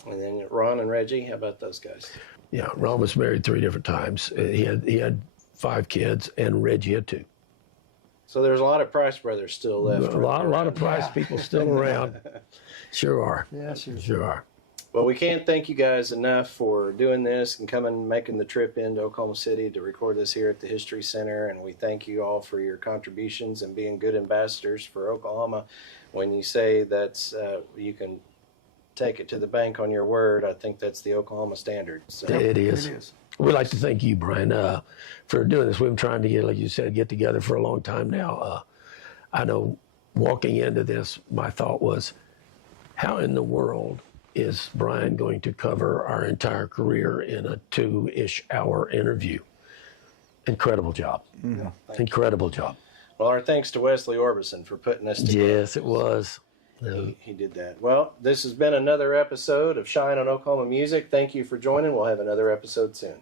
And then Ron and Regi, how about those guys? Yeah, Ron was married 3 different times. He had 5 kids, and Regi had 2. So there's a lot of Price brothers still left. A lot of Price people still around. Sure are. Yeah, sure. Sure are. Well, we can't thank you guys enough for doing this and coming, making the trip into Oklahoma City to record this here at the History Center. And we thank you all for your contributions and being good ambassadors for Oklahoma. When you say that's, you can take it to the bank on your word, I think that's the Oklahoma standard. So. It is. It is. We'd like to thank you, Brian, for doing this. We've been trying to get, like you said, get together for a long time now. I know walking into this, my thought was, how in the world is Brian going to cover our entire career in a 2-ish hour interview? Incredible job. Yeah. Incredible job. Well, our thanks to Wesley Orbison for putting us together. Yes, it was. He did that. Well, this has been another episode of Shine on Oklahoma Music. Thank you for joining. We'll have another episode soon.